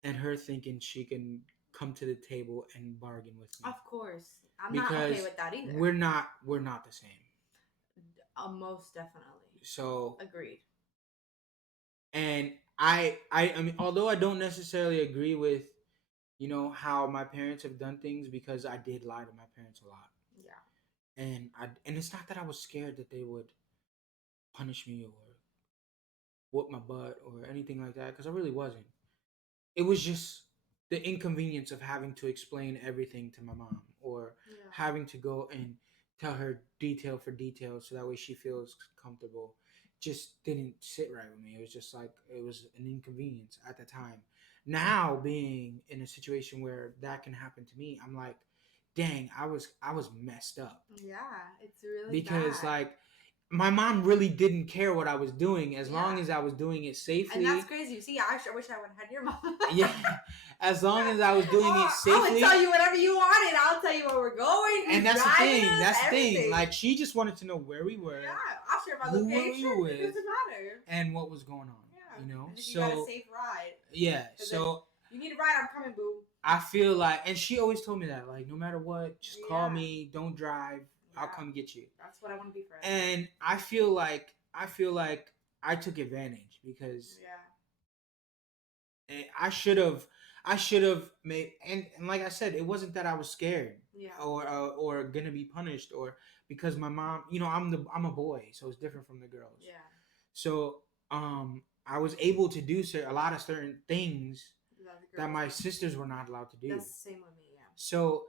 and her thinking she can come to the table and bargain with me. Of course. I'm not okay with that either. We're not the same. Most definitely. So agreed. And I mean, although I don't necessarily agree with, you know, how my parents have done things because I did lie to my parents a lot. Yeah. And it's not that I was scared that they would punish me or whoop my butt or anything like that, because I really wasn't. It was just the inconvenience of having to explain everything to my mom or having to go and tell her detail for detail so that way she feels comfortable. Just didn't sit right with me. It was just like, it was an inconvenience at the time. Now being in a situation where that can happen to me, I'm like, dang, I was messed up. Yeah, it's really because bad. Like my mom really didn't care what I was doing as long as I was doing it safely. And that's crazy. See, I wish I would have had your mom. Yeah, as long as I was doing it safely. I would tell you whatever you wanted. I'll tell you where we're going. And that's the thing. That's the thing. Like, she just wanted to know where we were. Yeah, I'll share my location. Who we were with, it doesn't matter. And what was going on. Yeah. You know? And if you got a safe ride. Yeah. So you need a ride, I'm coming, boo. I feel like, and she always told me that, like, no matter what, just call me. Don't drive. I'll come get you. That's what I want to be for. And I feel like I took advantage because I should have made, and like I said, it wasn't that I was scared or gonna be punished, or because my mom, you know, I'm a boy, so it's different from the girls. Yeah. So I was able to do a lot of certain things that my sisters were not allowed to do. That's the same with me. Yeah. So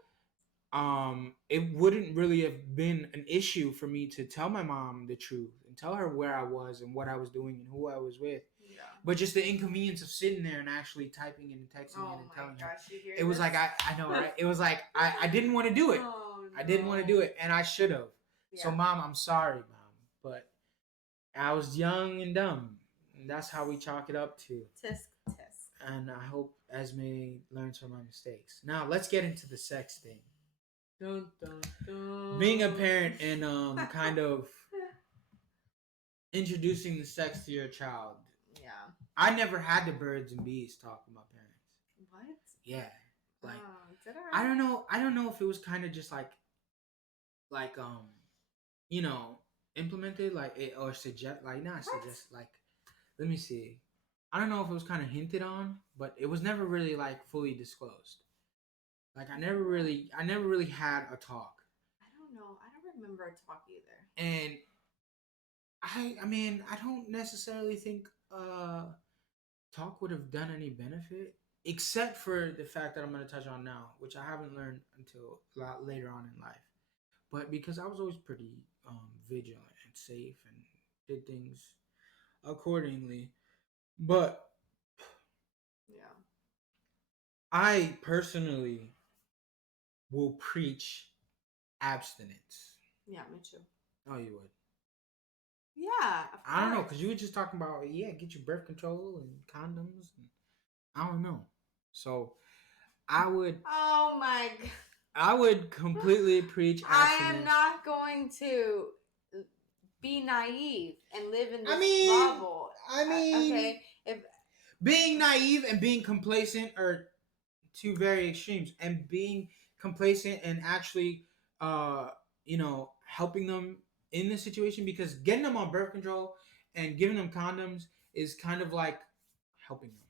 it wouldn't really have been an issue for me to tell my mom the truth and tell her where I was and what I was doing and who I was with. Yeah. But just the inconvenience of sitting there and actually typing and texting and telling her. It was like, I know, right? It was like, I didn't want to do it. Oh, no. I didn't want to do it, and I should have. Yeah. So, Mom, I'm sorry, Mom. But I was young and dumb. And that's how we chalk it up to. Tisk. And I hope Esme learns from my mistakes. Now, let's get into the sex thing. Dun, dun, dun. Being a parent and kind of introducing the sex to your child. Yeah. I never had the birds and bees talk with my parents. What? Yeah. Like, I don't know. I don't know if it was kind of just like you know, implemented like it or suggest like not suggest like. Let me see. I don't know if it was kind of hinted on, but it was never really like fully disclosed. Like I never really had a talk. I don't know. I don't remember a talk either. And I mean, I don't necessarily think talk would have done any benefit, except for the fact that I'm going to touch on now, which I haven't learned until a lot later on in life. But because I was always pretty vigilant and safe and did things accordingly. But yeah, I personally will preach abstinence. Yeah, me too. Oh, you would? Yeah, of course. I don't know, because you were just talking about, get your birth control and condoms. And I don't know. So, I would... Oh, my God. I would completely preach abstinence. I am not going to be naive and live in this bubble. I mean... okay, if... Being naive and being complacent are two very extremes, and being complacent and actually, helping them in this situation, because getting them on birth control and giving them condoms is kind of like helping them.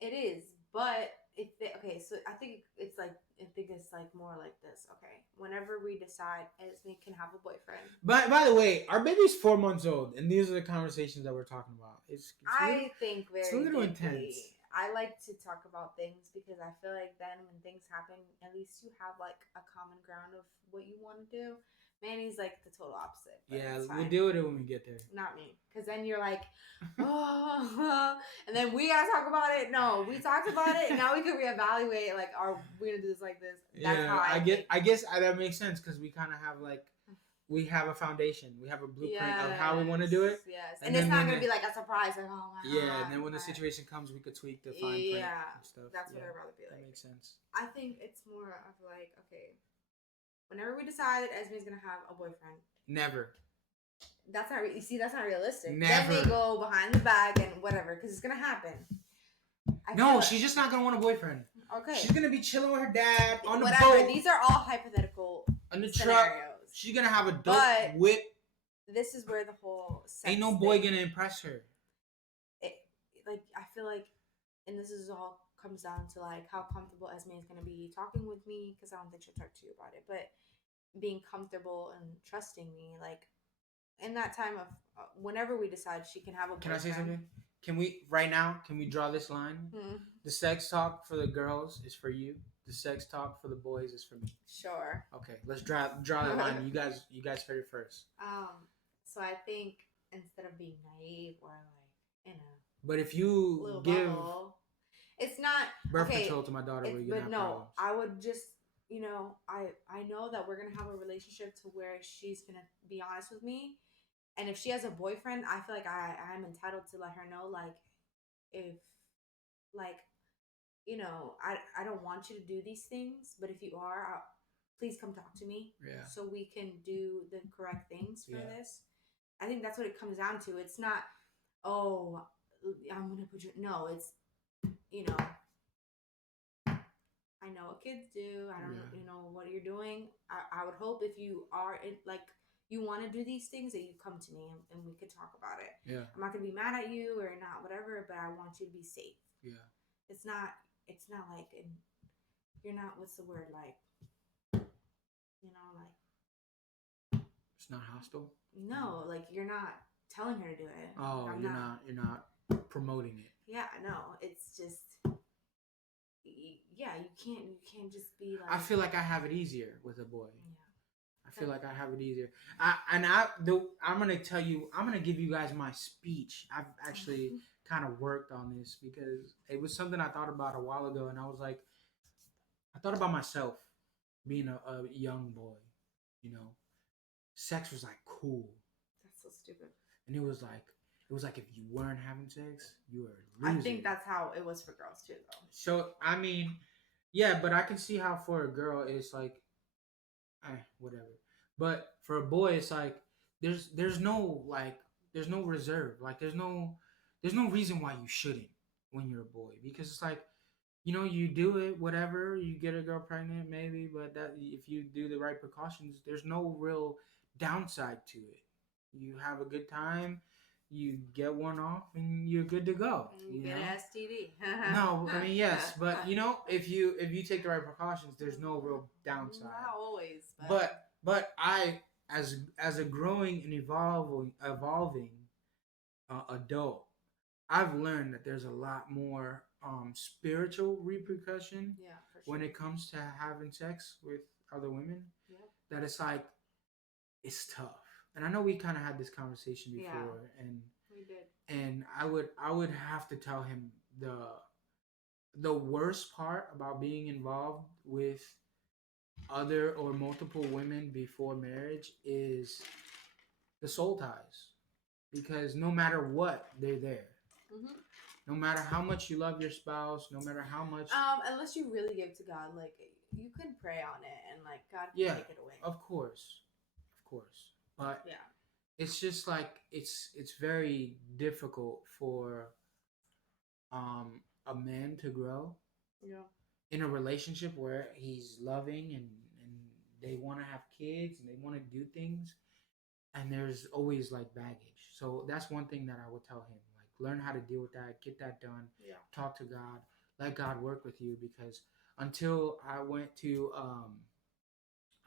It is, but okay, so I think it's like more like this. Okay, whenever we decide Esme can have a boyfriend. By the way, our baby's 4 months old, and these are the conversations that we're talking about. I think it's very a little deeply. intense. I like to talk about things because I feel like then when things happen, at least you have like a common ground of what you want to do. Manny's like the total opposite. Yeah, it's we'll fine. deal with it when we get there. Not me, because then you're like, oh, and then we gotta talk about it. No, we talked about it. Now we can reevaluate. Like, are we gonna do this like this? That's Yeah, how I get. I guess that makes sense because we kind of have like, we have a foundation, we have a blueprint of how we want to do it. Yes, and it's not gonna be like a surprise. Like, oh my god. Yeah, and then when the situation comes, we could tweak the fine print and stuff. That's what I'd rather be like. That makes sense. I think it's more of like, okay, whenever we decide that Esme's gonna have a boyfriend, never. That's not. You see, that's not realistic. Never. Then they go behind the back and whatever, because it's gonna happen. No, she's just not gonna want a boyfriend. Okay. She's gonna be chilling with her dad on the whatever. boat. These are all hypothetical on the scenarios. Truck. She's gonna have a dope whip. This is where the whole ain't no boy gonna impress her. I feel like, and this is all comes down to like how comfortable Esme is gonna be talking with me, because I don't think she'll talk to you about it, but being comfortable and trusting me, like in that time of whenever we decide she can have a boyfriend. Can I say something? Can we draw this line? Hmm. The sex talk for the girls is for you. The sex talk for the boys is for me. Sure. Okay, let's draw the line. You guys heard it first. So I think instead of being naive or like, but if you give it's not birth control to my daughter, but no, problems. I would just, I know that we're gonna have a relationship to where she's gonna be honest with me, and if she has a boyfriend, I feel like I'm entitled to let her know, like, if like, I don't want you to do these things, but if you are, please come talk to me, so we can do the correct things for this. I think that's what it comes down to. It's not, oh, I'm gonna put you. No, it's, I know what kids do. I don't know what you're doing. I would hope if you are you want to do these things, that you come to me and we could talk about it. Yeah, I'm not gonna be mad at you or not, whatever. But I want you to be safe. Yeah, it's not like, you're not. What's the word, like? Like. It's not hostile. No, like you're not telling her to do it. Oh, you're not promoting it. Yeah, no, it's just, yeah, you can't just be like. I feel like I have it easier with a boy. Yeah. I feel like I have it easier. I'm gonna give you guys my speech. I've actually kind of worked on this because it was something I thought about a while ago, and I was like, I thought about myself being a young boy, sex was like cool. That's so stupid. And it was like if you weren't having sex, you were losing. I think that's how it was for girls too, though. So I mean, yeah, but I can see how for a girl it's like, whatever. But for a boy, it's like there's no reserve. Like there's no reason why you shouldn't when you're a boy, because it's like, you do it, whatever, you get a girl pregnant maybe, but that if you do the right precautions, there's no real downside to it. You have a good time, you get one off, and you're good to go. You get an STD. No, I mean, yes, but if you take the right precautions, there's no real downside. Not always, but I, as a growing and evolving adult, I've learned that there's a lot more spiritual repercussion when it comes to having sex with other women. Yeah. That it's like, it's tough. And I know we kind of had this conversation before, and we did. And I would have to tell him the worst part about being involved with other or multiple women before marriage is the soul ties, because no matter what, they're there. Mm-hmm. No matter how much you love your spouse, no matter how much, unless you really give to God, like you can pray on it and like God can take it away. Of course, but it's just like it's very difficult for a man to grow. Yeah. in a relationship where he's loving and they want to have kids and they want to do things, and there's always like baggage. So that's one thing that I would tell him, like learn how to deal with that, get that done, Yeah. talk to God, let God work with you, because until I went to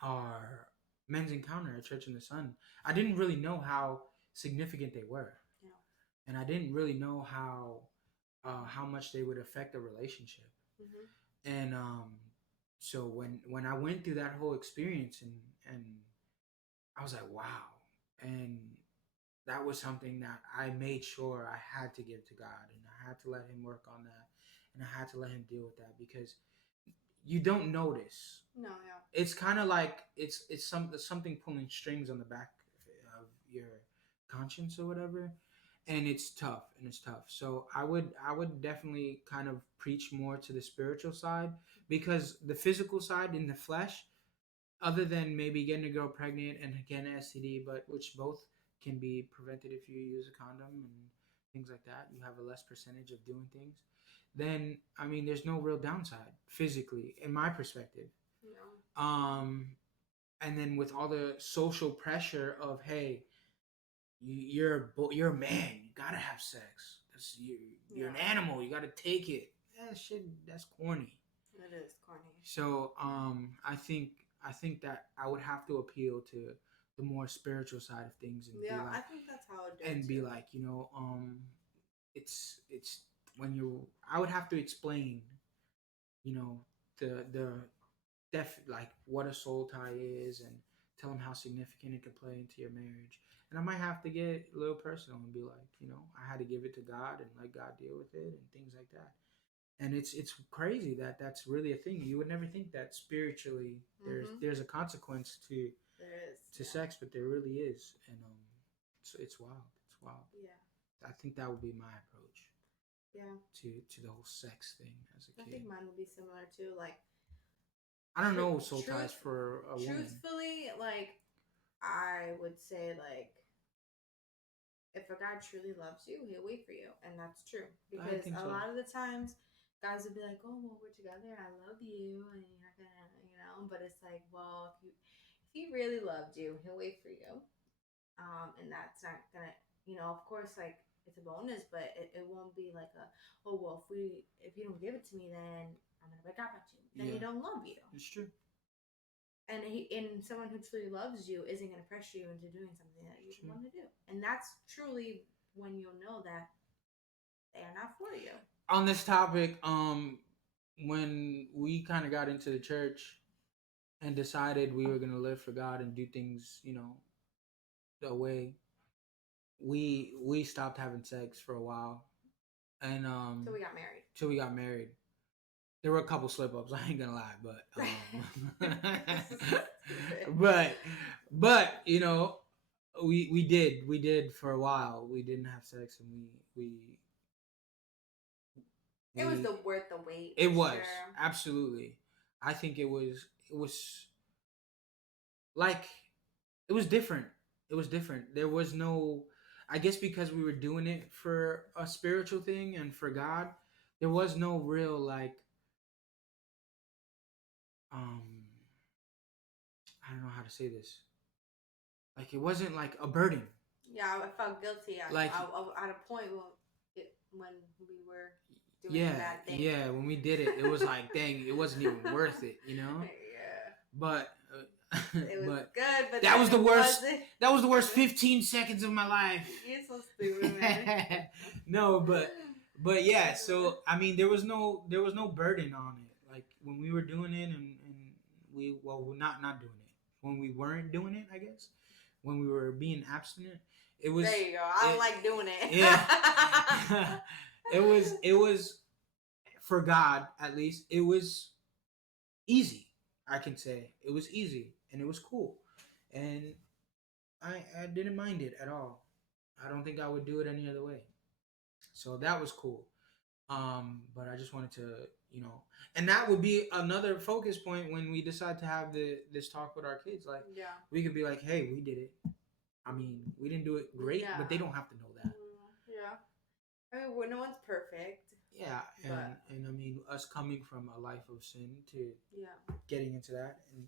our men's encounter at Church in the Sun, I didn't really know how significant they were. Yeah. And I didn't really know how much they would affect a relationship. And so when I went through that whole experience, and I was like, wow. And that was something that I made sure I had to give to God, and I had to let him work on that, and I had to let him deal with that, because you don't notice. No, yeah. It's kind of like it's something pulling strings on the back of your conscience or whatever, and it's tough, So I would definitely kind of preach more to the spiritual side, because the physical side in the flesh, other than maybe getting a girl pregnant and getting an STD, but which both can be prevented if you use a condom and things like that. You have a less percentage of doing things. Then I mean, there's no real downside physically, in my perspective. No. And then with all the social pressure of, hey, you're a man, you gotta have sex. You're an animal, you gotta take it. That shit, that's corny. It is corny. So I think that I would have to appeal to the more spiritual side of things, and Yeah, be like, I think that's how it is. and be like, it's when you I would have to explain, the like what a soul tie is, and tell them how significant it could play into your marriage. And I might have to get a little personal and be like, I had to give it to God and let God deal with it and things like that. And it's crazy that that's really a thing. You would never think that spiritually there's a consequence to sex, but there really is. And it's wild. It's wild. Yeah. I think that would be my approach. Yeah. To the whole sex thing as a kid. I think mine would be similar too. Like, I don't know soul ties for a woman. Truthfully, like, I would say, like, if a guy truly loves you, he'll wait for you, and that's true. Because a lot of the times, guys would be like, "Oh, well, we're together. I love you, and you're not gonna, But it's like, well, if he really loved you, he'll wait for you. And that's not gonna, Of course, like, it's a bonus, but it won't be like oh, well, if you don't give it to me, then I'm gonna break up at you. Then he don't love you. It's true. And someone who truly loves you isn't going to pressure you into doing something that you don't want to do. And that's truly when you'll know that they are not for you. On this topic, when we kind of got into the church and decided we were going to live for God and do things, the way, we stopped having sex for a while. And till we got married. There were a couple slip ups, I ain't gonna lie, but but we did for a while. We didn't have sex, and it was worth the wait. It was absolutely. I think it was like, it was different. It was different. There was no, I guess because we were doing it for a spiritual thing and for God, there was no real like I don't know how to say this. Like, it wasn't like a burden. Yeah, I felt guilty at a point when we were doing that thing. Yeah, when we did it, it was like, dang, it wasn't even worth it, Yeah. But it was good, but that was the worst. That was the worst 15 seconds of my life. You're so stupid, man. No, but yeah. So I mean, there was no burden on it. Like, when we were doing it, and we're not doing it. When we weren't doing it, I guess. When we were being abstinent, it was. There you go. I don't like doing it. Yeah. It was for God, at least. It was easy. I can say it was easy, and it was cool, and I didn't mind it at all. I don't think I would do it any other way. So that was cool. But I just wanted to, and that would be another focus point when we decide to have this talk with our kids. Like, we could be like, hey, we did it. I mean, we didn't do it great, but they don't have to know that. Yeah. I mean, no one's perfect. Yeah, But and I mean, us coming from a life of sin to yeah. getting into that and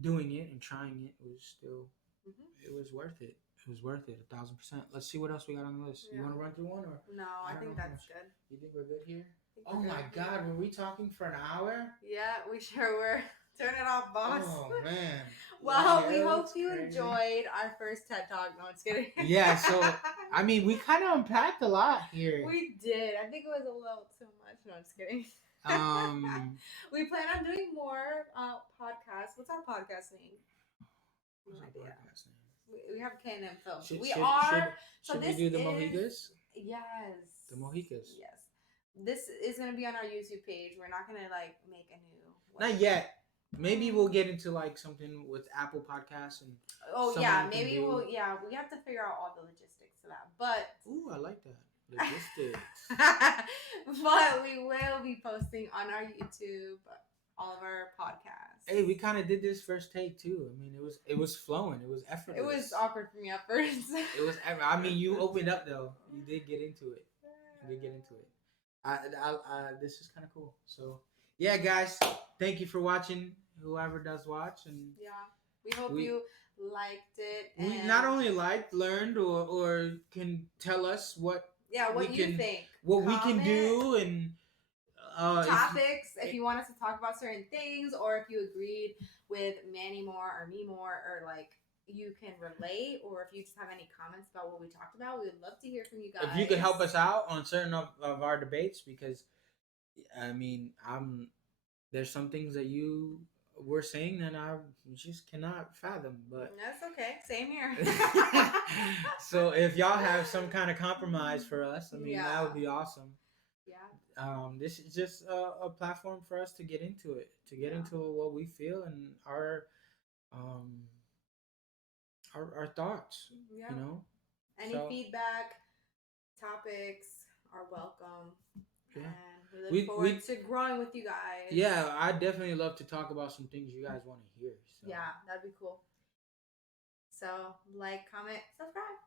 doing it and trying it was still, Hmm. it was worth it. It was worth it, 1,000%. Let's see what else we got on the list. You want to Yeah. run through one, or No, I I don't know think how that's much. good. You think we're good here? I think Oh we're my good. God, were we talking for an hour? Yeah, we sure were. Turn it off, boss. Oh man. Well, Yeah, we it hope was you crazy. enjoyed our first TED Talk. No, I'm just kidding. Yeah, so I mean, we kind of unpacked a lot here. We did. I think it was a little too much. No, I'm just kidding. Um, We plan on doing more podcasts. What's our podcast name? No what's our idea. podcast name? We have K&M Films. Should We should should are. So should we this do the is. Mojica'S? Yes. The Mojica'S. Yes. This is going to be on our YouTube page. We're not going to like make a new Not website. yet. Maybe we'll get into like something with Apple Podcasts and. Oh someone yeah, can maybe do- we'll. Yeah, we have to figure out all the logistics to that. But Ooh, I like that. Logistics. but we will be posting on our YouTube all of our podcasts. Hey, we kind of did this first take too. I mean, it was flowing. It was effortless. It was awkward for me at first. It was. I mean, you opened up though. You did get into it. You did get into it. This is kind of cool. So, yeah, guys, thank you for watching. Whoever does watch, and Yeah, we hope you liked it. we And not only liked, learned, or can tell us what what we you can, think, what we can comment, do, and topics. If you want us to talk about certain things, or if you agreed with Manny more or me more, or like you can relate, or if you just have any comments about what we talked about, we would love to hear from you guys. if you could help us out on certain of our debates, because I mean, there's some things that you were saying that I just cannot fathom, but that's okay. Same here. so if y'all have some kind of compromise for us, I mean, that would be awesome. Yeah. This is just a platform for us to get into it, to get into what we feel and um our thoughts. Yeah. You know, Any feedback, topics are welcome. Yeah. And we look forward to growing with you guys. Yeah, I definitely love to talk about some things you guys want to hear. So. Yeah, that'd be cool. So, like, comment, subscribe.